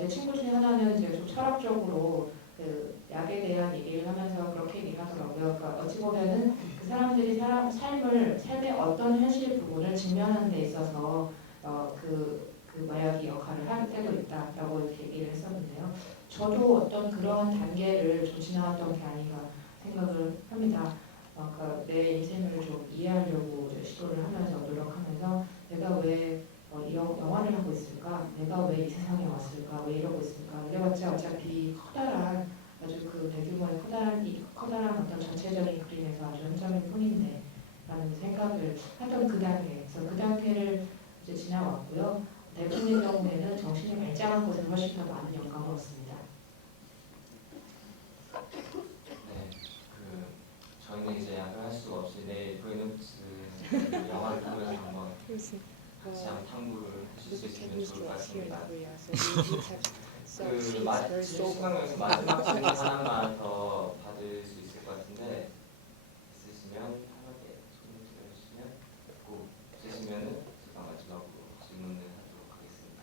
제 친구 중에 하나는 이제 좀 철학적으로 그 약에 대한 얘기를 하면서 그렇게 얘기하더라고요. 그러니까 어찌 보면은 그 사람들이 삶의 어떤 현실 부분을 직면하는 데 있어서 그 마약이 역할을 할 때도 있다라고 이렇게 얘기를 했었는데요. 저도 어떤 그런 단계를 좀 지나왔던 게 아닌가 생각을 합니다. 그러니까 내 인생을 좀 이해하려고 시도를 하면서 노력하면서 내가 왜 이 영화를 하고 있을까? 내가 왜 이 세상에 왔을까? 왜 이러고 있을까? 이래봤자 어차피 커다란 아주 그 대규모의 커다란 어떤 전체적인 그림에서 아주 한 점일 뿐인데 라는 생각을 하던 그 단계를 이제 지나왔고요. 대부분의 경우에는 정신이 발달한 곳에 훨씬 더 많은 영감을 얻습니다. 네, 저희는 이제 약을 할 수가 없이 내일 브레노츠 영화를 보면서 한번 같이 한번 탐구를 하실 수 있으면 좋을 것 같습니다. 시간에서 마지막 질문 하나만 더 받을 수 있을 것 같은데 있으시면 편하게 손을 들어주시면 있고 없으시면은 제가 마지막으로 질문을 하도록 하겠습니다.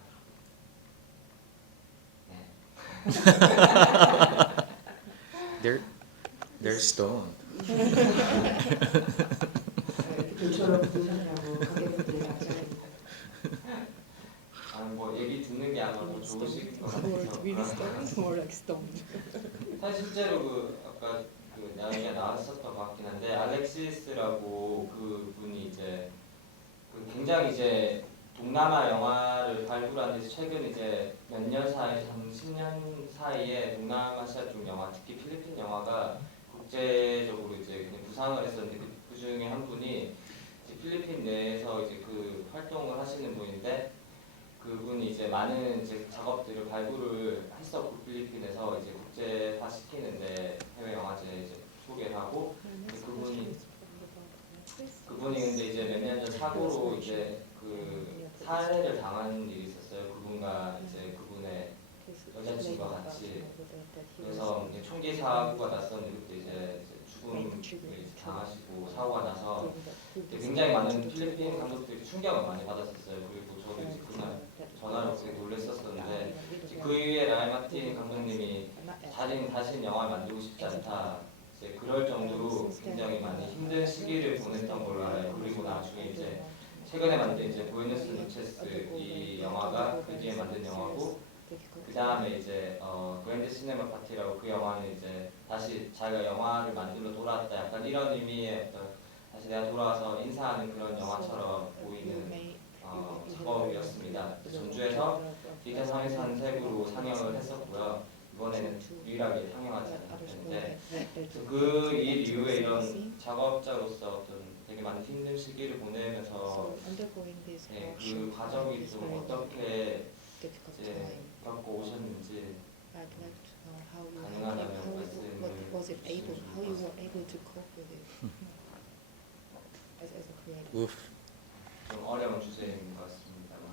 네. They're stoned. 이렇게 조처럼 부르셨냐고 관객분들이 답장합니다. 뭐 얘기 듣는 게 아마 더 좋으실 것 Or 같아서. really stoned or like stoned? 사실 실제로 그 아까 그 나이가 나왔었던 것 같긴 한데 알렉시스라고 그 분이 이제 그 굉장히 이제 동남아 영화를 발굴한 데서 최근 이제 몇 년 사이, 한 10년 사이에 동남아시아 쪽 영화, 특히 필리핀 영화가 국제적으로 이제 그냥 부상을 했었는데 그 중에 한 분이 이제 필리핀 내에서 이제 그 활동을 하시는 분인데 그분이 이제 많은 이제 작업들을 발굴을 했었고 필리핀에서 이제 국제화 시키는데 해외 영화제 이제 소개를 하고 그분이 근데 이제 몇 년 전 사고로 이제 그 살해를 당한 일이 있었어요. 그분과 이제 그분의 여자친구와 같이. 그래서 이제 총기 사고가 났었는데 그때 이제 죽음을 이제 당하시고 사고가 나서 굉장히 많은 필리핀 감독들이 충격을 많이 받았었어요. 그리고 저도 이제 그날 전화로 되게 놀랐었었는데 그 이후에 라이 마틴 감독님이 다신 영화를 만들고 싶지 않다. 이제 그럴 정도로 굉장히 많이 힘든 시기를 보냈던 걸로 알아요. 그리고 나중에 이제 최근에 만든 이제 보이너스 노체스 이 영화가 그 뒤에 만든 영화고 그 다음에 이제 그랜드 시네마 파티라고 그 영화는 이제 다시 자기가 영화를 만들러 돌아왔다 약간 이런 의미의 어떤 다시 내가 돌아와서 인사하는 그런 영화처럼 보이는 작업이었습니다. 전주에서 디지털 상영색으로 상영을 했었고요. 이번에는 유일하게 상영하지 않았는데 그 일 이후에 이런 작업자로서 어떤 되게 많은 힘든 시기를 보내면서 그 과정이 좀 어떻게 이제 겪고 오셨는지 가능하다면 말씀을 Was it able? How you were able to cope with it as a creator? Oof. 좀 어려운 주제인 것 같습니다만.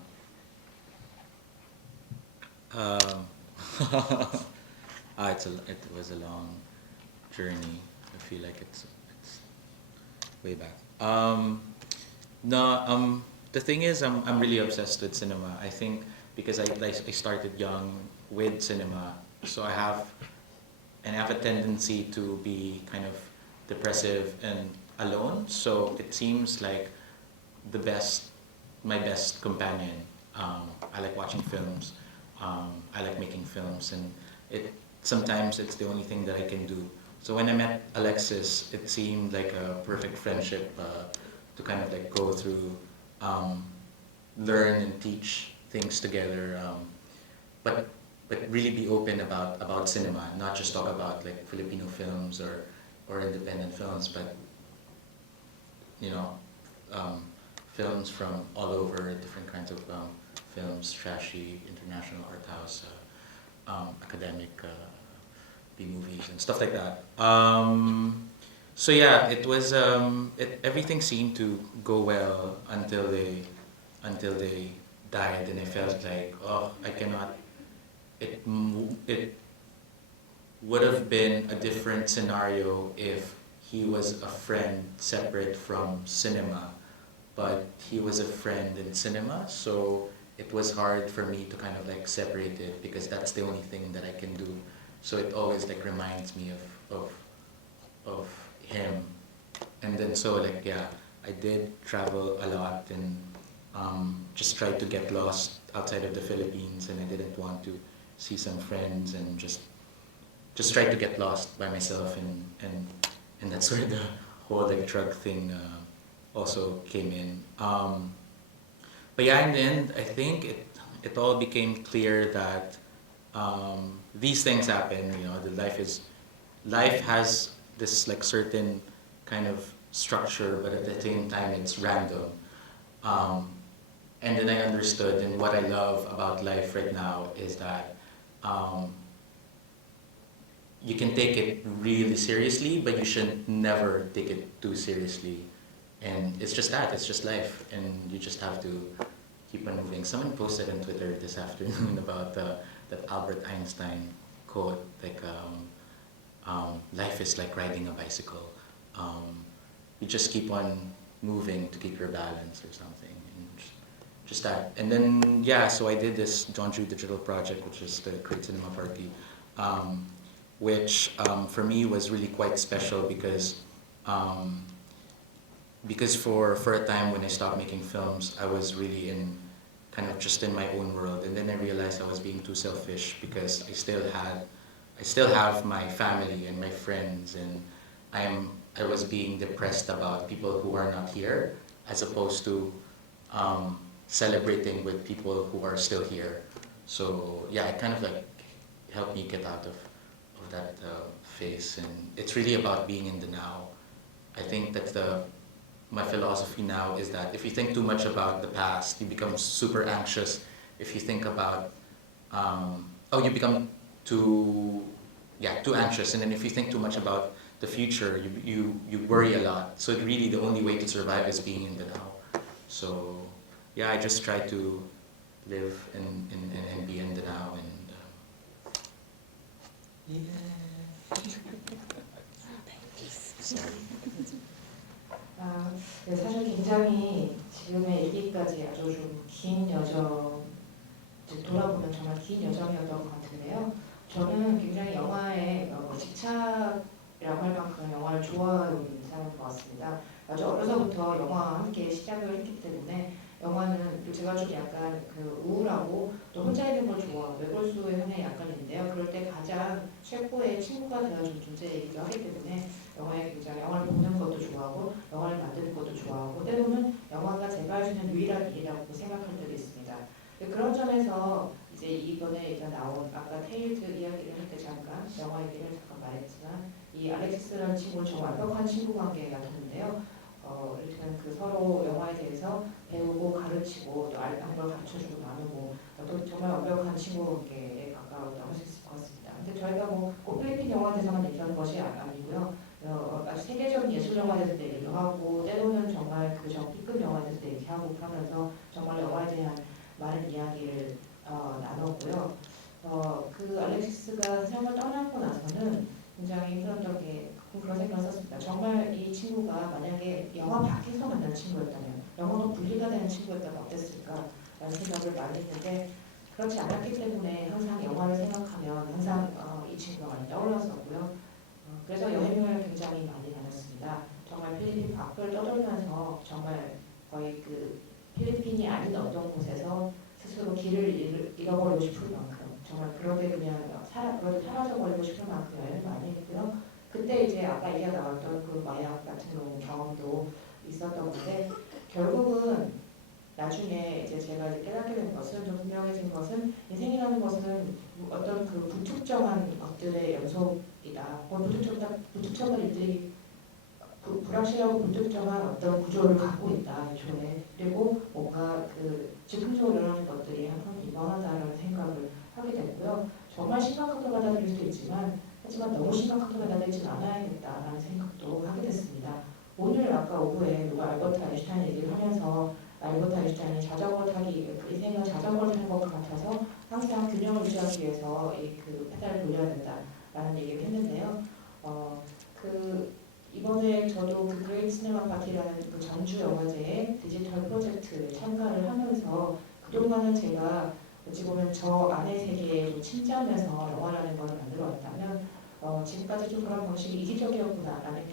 It was a long journey. I feel like it's way back. The thing is, I'm really obsessed with cinema. I think because I started young with cinema, so I have a tendency to be kind of depressive and alone. So it seems like my best companion. I like watching films. I like making films, and sometimes it's the only thing that I can do. So when I met Alexis, it seemed like a perfect friendship to kind of like go through, learn and teach things together, but really be open about cinema, not just talk about like Filipino films or independent films, but films from all over, different kinds of films, trashy, international art house, academic B-movies and stuff like that. So yeah, it was everything seemed to go well until they died, and I felt like I cannot. It would have been a different scenario if he was a friend separate from cinema, but he was a friend in cinema, so it was hard for me to kind of like separate it because that's the only thing that I can do. So it always like reminds me of him. And then so like yeah, I did travel a lot and just tried to get lost outside of the Philippines, and I didn't want to see some friends and just tried to get lost by myself, and that's where the whole like drug thing also came in. But yeah, in the end, I think it all became clear that these things happen. Life has this like certain kind of structure, but at the same time it's random. And then I understood, and what I love about life right now is that you can take it really seriously, but you should never take it too seriously. And it's just life, and you just have to keep on moving. Someone posted on Twitter this afternoon about that Albert Einstein quote, like, life is like riding a bicycle. You just keep on moving to keep your balance or something. And just that. And then, yeah, so I did this John Drew Digital Project, which is the Create Cinema Party, which for me was really quite special because Um, because for a time when I stopped making films, I was really in kind of just in my own world, and then I realized I was being too selfish because I still have my family and my friends, and I was being depressed about people who are not here, as opposed to celebrating with people who are still here. So yeah, it kind of like helped me get out of that phase, and it's really about being in the now. I think that my philosophy now is that if you think too much about the past, you become super anxious. If you think about, you become too anxious, and then if you think too much about the future, you worry a lot. So really, the only way to survive is being in the now. So yeah, I just try to live and be in the now, and 네, 사실 굉장히 지금의 얘기까지 아주 좀 긴 여정, 이제 돌아보면 정말 긴 여정이었던 것 같은데요. 저는 굉장히 영화에 집착이라고 할 만큼 영화를 좋아하는 사람인 것 같습니다. 아주 어려서부터 영화와 함께 시작을 했기 때문에 영화는 제가 좀 약간 그 우울하고 또 혼자 있는 걸 좋아하고 외골수의 성향이 약간 있는데요. 그럴 때 가장 최고의 친구가 되어준 존재이기도 하기 때문에 영화에 굉장히 영화를 보는 것도 좋아하고 영화를 만드는 것도 좋아하고 때로는 영화가 제가 할 수 있는 유일한 일이라고 생각할 때도 있습니다. 그런 점에서 이제 이번에 일단 나온 아까 테일즈 이야기를 할 때 잠깐 영화 얘기를 잠깐 말했지만 이 알렉시스라는 친구는 정말 완벽한 친구 관계 같았는데요. 일단 그 서로 영화에 대해서 배우고 가르치고 또 아는 걸 가르쳐주고 나누고 또 정말 완벽한 친구 관계에 가까웠다고 할 수 있을 것 같습니다. 근데 저희가 꼭 필리핀 영화에 대해서만 얘기하는 것이 아니고요. 아주 세계적인 예술 영화에 대해서 얘기도 하고 때로는 정말 그 B급 영화에 대해서 얘기하고 그러면서 정말 영화에 대한 많은 이야기를 나눴고요. 그 알렉시스가 세상을 떠나고 나서는 굉장히 힘들었던 게 그런 생각을 썼습니다. 정말 이 친구가 만약에 영화 밖에서 만난 친구였다면 영화도 분리가 되는 친구였다면 어땠을까 라는 생각을 많이 했는데 그렇지 않았기 때문에 항상 영화를 생각하면 항상 이 친구가 많이 떠올랐었고요. 그래서 여행을 굉장히 많이 다녔습니다. 정말 필리핀 밖을 떠돌면서 정말 거의 그 필리핀이 아닌 어떤 곳에서 스스로 길을 잃어버리고 싶을 만큼 정말 그렇게 그냥 그렇게 사라져버리고 싶을 만큼 여행을 많이 했고요. 그때 이제 아까 얘기가 나왔던 그 마약 같은 경험도 있었던 건데 결국은 나중에 이제 제가 이제 깨닫게 된 것은 좀 분명해진 것은 인생이라는 것은 어떤 그 불특정한 것들의 연속이다. 불특정한 일들이 불확실하고 불특정한 어떤 구조를 갖고 있다. 애초에. 그리고 뭔가 그 즉흥적으로 일어나는 것들이 항상 이번하다라는 생각을 하게 됐고요. 정말 심각하게 받아들일 수도 있지만 하지만 너무 심각하게 받아들이진 않아야겠다라는 생각도 하게 됐습니다. 오늘 아까 오후에 누가 알버트 아인슈타인 얘기를 하면서 알버트 아인슈타인이 자전거 타기, 인생은 자전거를 타는 것 같아서 항상 균형을 유지하기 위해서 그 페달을 돌려야 된다라는 얘기를 했는데요. 이번에 저도 그 그레이트 시네마 파티라는 그 전주 영화제의 디지털 프로젝트에 참가를 하면서 그동안은 제가 어찌 보면 저 안의 세계에 좀 침잠해서 영화라는 걸 만들어 왔다면 지금까지 좀 그런 방식이 이기적이었구나라는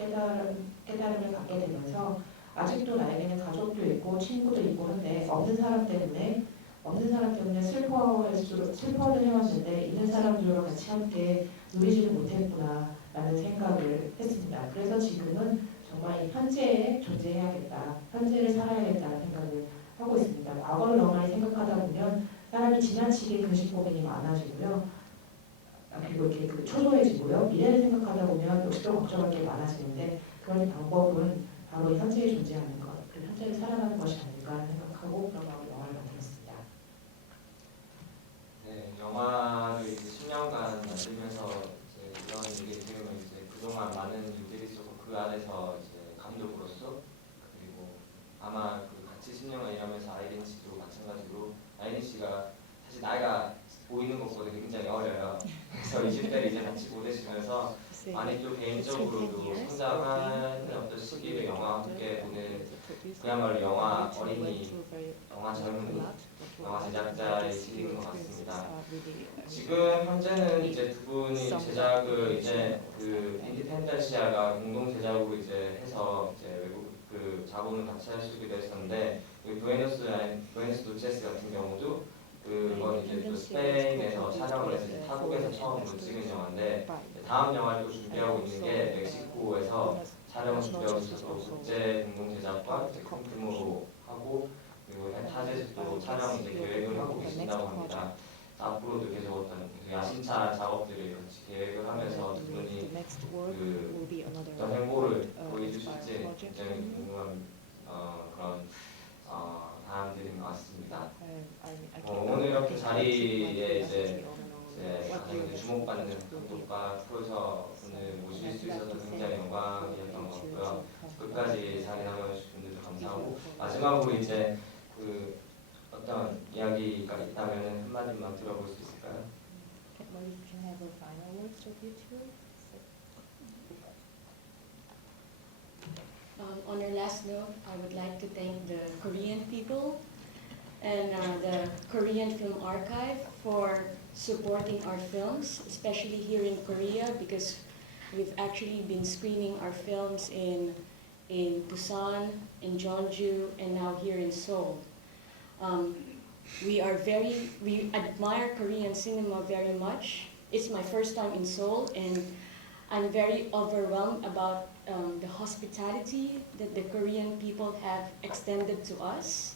깨달음을 갖게 되면서 아직도 나에게는 가족도 있고 친구도 있고 한데 없는 사람 때문에 슬퍼를 해왔는데 있는 사람들과 같이 함께 누리지를 못했구나라는 생각을 했습니다. 그래서 지금은 정말 이 현재에 존재해야겠다, 현재를 살아야겠다는 생각을 하고 있습니다. 과거를 너무 많이 생각하다 보면 사람이 지나치게 근심 고민이 많아지고요. 그리고 이렇게 초조해지고요. 미래를 생각하다 보면 역시 또 걱정할 게 많아지는데 그런 방법은 바로 현재에 존재하는 것, 그 현재를 살아가는 것이 아닐까 생각하고 그런 마음으로 영화를 만들었습니다. 네, 영화를 이제 10년간 만들면서 이제 이런 얘기를 들으면 이제 그동안 많은 일들이 있었고 그 안에서 이제 감독으로서 그리고 아마 그 같이 10년간 일하면서 아이린 씨도 마찬가지로 아이린 씨가 사실 나이가 보이는 것보다 굉장히 어려요. 그래서 20대를 이제 같이 보내시면서 많이 또 개인적으로도 성장하는 어떤 시기를 영화와 함께 보는 그야말로 영화 어린이, 영화 젊은이, 영화 제작자의 시기인 것 같습니다. 지금 현재는 이제 두 분이 제작을 이제 그 인디펜던시아가 공동 제작으로 이제 해서 이제 외국 그 자본을 같이 하시기도 했었는데 부에노스 노체스 같은 경우도 그건 이제 또 스페인에서 촬영을 해서 이제 타국에서 처음으로 찍은 영화인데 다음 영화를 또 준비하고 있는 게 멕시코에서 촬영을 준비하고 있어서 국제 공동 제작과 이제 큰 규모로 하고 그리고 타제에서도 촬영 이제 계획을 하고 계신다고 합니다. 앞으로도 계속 어떤 야심찬 작업들을 같이 계획을 하면서 두 분이 어떤 행보를 보여주실지 굉장히 궁금한 그런 사람들인 것 같습니다. 오늘 이렇게 자리에 이제 가장 이제 주목받는 감독과 프로듀서 분을 모실 수 있어서 굉장히 영광이었던 것 같고요. 끝까지 자리 나눠주신 분들도 감사하고 마지막으로 이제 그 어떤 이야기가 있다면 한마디만 들어볼 수 있을까요? On our last note, I would like to thank the Korean people and the Korean Film Archive for supporting our films, especially here in Korea, because we've actually been screening our films in Busan, in Jeonju, and now here in Seoul. We admire Korean cinema very much. It's my first time in Seoul, and I'm very overwhelmed about the hospitality that the Korean people have extended to us.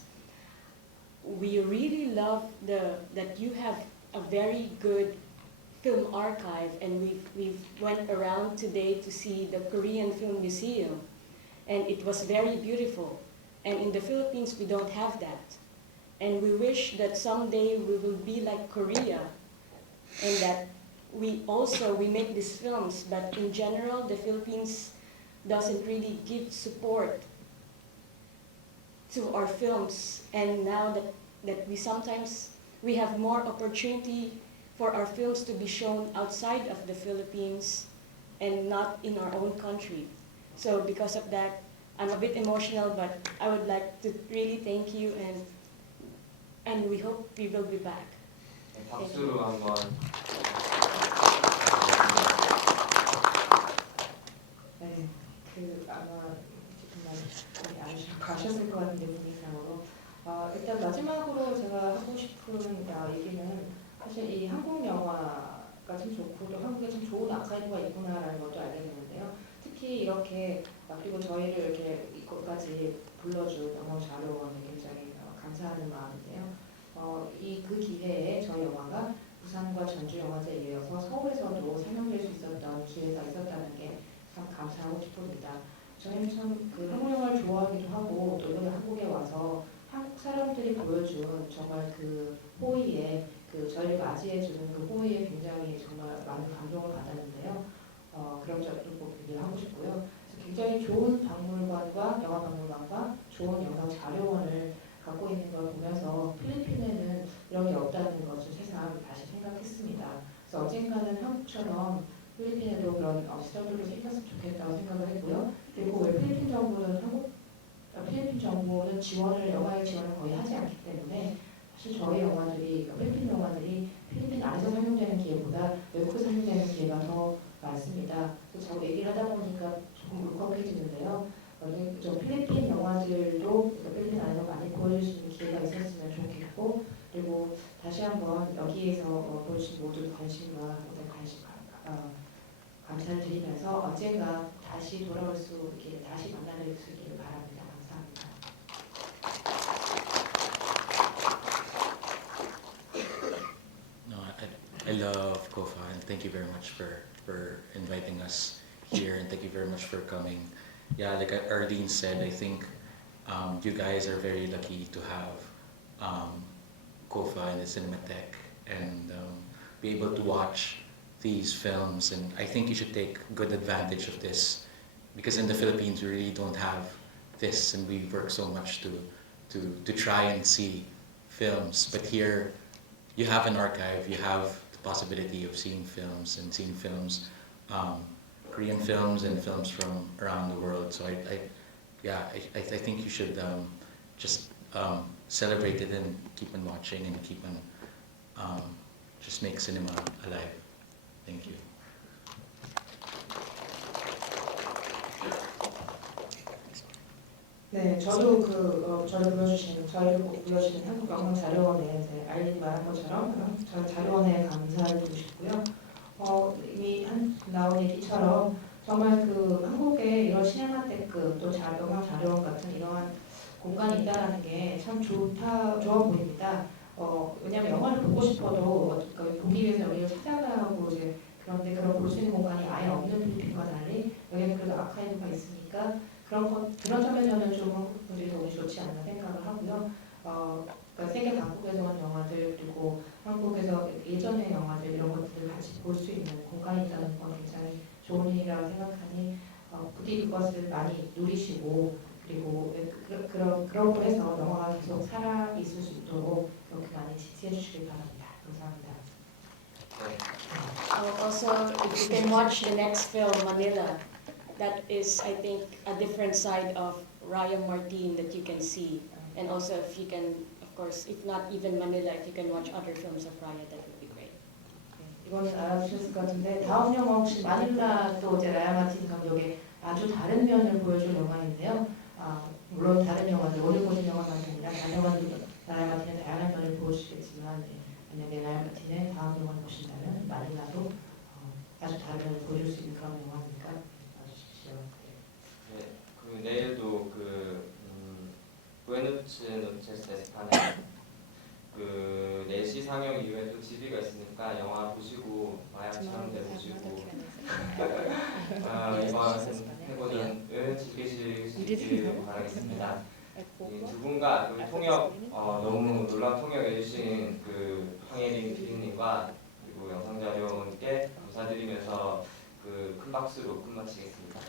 We really love that you have a very good film archive, and we've went around today to see the Korean Film Museum, and it was very beautiful. And in the Philippines, we don't have that. And we wish that someday we will be like Korea, and that we make these films, but in general, the Philippines doesn't really give support to our films. And now that we have more opportunity for our films to be shown outside of the Philippines and not in our own country. So because of that, I'm a bit emotional, but I would like to really thank you, and we hope we will be back. 박수로 한번. 네, 아마 정말 많이 아셨을 것 같은데 분위기상으로 일단 마지막으로 제가 하고 싶은 얘기는 사실 이 한국 영화가 참 좋고 또 한국에 참 좋은 아카이브가 있구나라는 것도 알게 되는데요. 특히 이렇게 그리고 저희를 이렇게 이것까지 불러준 영화자료원에 굉장히 감사하는 마음인데요. 그 기회에 저희 영화가 부산과 전주 영화제에 이어서 서울에서도 상영될 수 있었던 기회가 있었다는 게 참 감사하고 싶습니다. 저희는 참 그 한국 영화를 좋아하기도 하고 또 이번에 한국에 와서 한국 사람들이 보여준 정말 그 호의에 저희를 맞이해주는 그 호의에 굉장히 정말 많은 감동을 받았는데요. 그런 점도 꼭 얘기를 하고 싶고요. 굉장히 좋은 박물관과 영화박물관과 좋은 영상 자료원을 갖고 있는 걸 보면서 필리핀에는 이런 게 없다는 것을 새삼 다시 생각했습니다. 그래서 언젠가는 한국처럼 필리핀에도 그런 시설들도 생겼으면 좋겠다고 생각을 했고요. 그리고 왜 필리핀 정부는 영화의 지원을 거의 하지 않기 때문에 사실 저희 영화들이, 필리핀 영화들이 필리핀 안에서 상영되는 기회보다 외국에서 상영되는 기회가 더 많습니다. 그래서 자꾸 얘기를 하다 보니까 조금 울컥해지는데요. 필리핀 영화들도 필리핀 안에서 많이 보여줄 수 있는 기회가 있었으면 좋겠고, 그리고 다시 한번 여기에서 보여주신 모든 관심과 감사를 드리면서 언젠가 다시 돌아올 수 있기를, 다시 만나뵐 수 있기를 바랍니다. 감사합니다. No, I love Kofa, and thank you very much for inviting us here, and thank you very much for coming. Yeah, like Arlene said, I think you guys are very lucky to have Kofa in the Cinematheque and be able to watch these films, and I think you should take good advantage of this, because in the Philippines we really don't have this, and we work so much to try and see films. But here you have an archive, you have possibility of seeing films and seeing films, Korean films and films from around the world. So I think you should just celebrate it and keep on watching and keep on just make cinema alive. Thank you. 네, 저도 저희를 불러주시는 한국영상자료원에 이제 알린 말한 것처럼 저희 자료원에 감사를 드리고 싶고요. 이미 나온 얘기처럼 정말 한국에 이런 시네마테크 또 영상 자료원 같은 이러한 공간이 있다는 게 참 좋아 보입니다. 왜냐하면 영화를 보고 싶어도 보기 위해서 여기를 찾아가야 하고 이제 그런데 그런 볼 수 있는 공간이 아예 없는 필리핀과 달리 여기는 그래도 아카이브가 있으니까 그런 점에서는 좀 한국 분들이 더 운이 좋지 않나 생각을 하고요. 그러니까 세계 각국에서 온 영화들 그리고 한국에서 예전의 영화들 이런 것들을 같이 볼 수 있는 공간이 있다는 건 굉장히 좋은 일이라고 생각하니 부디 그것을 많이 누리시고 그리고 그러고 해서 영화가 계속 살아 있을 수 있도록 그렇게 많이 지지해 주시길 바랍니다. 감사합니다. Also, if you can watch the next film, Manila, that is, I think, a different side of Ryan Martin that you can see. And also, if you can, of course, if not even Manila, if you can watch other films of Ryan, that would be great. 이거는 알아주셨을 것 같은데 다음 영화 혹시 마닐라도 이제 라야 마틴 감독의 아주 다른 면을 보여줄 영화인데요. 물론 다른 영화들 오늘 보신 영화만이 아니라 다른 영화들도 라야 마틴의 다양한 면을 보여주시겠지만 만약에 라야 마틴의 다음 영화를 보신다면 마닐라도 아주 다른 면을 보여줄 수 있는 그런 영화니까 봐주십시오. 네, 내일도 부에노스 노체스 에스파냐 4시 상영 이후에 또 GV가 있으니까 영화 보시고 마약 체험대 보시고 이번 해고는을 즐기시길 바라겠습니다. 두 분과 통역 너무 놀라운 통역해 주신 황예린 PD님과 그리고 영상자료원께 감사드리면서 큰 박수로 끝마치겠습니다.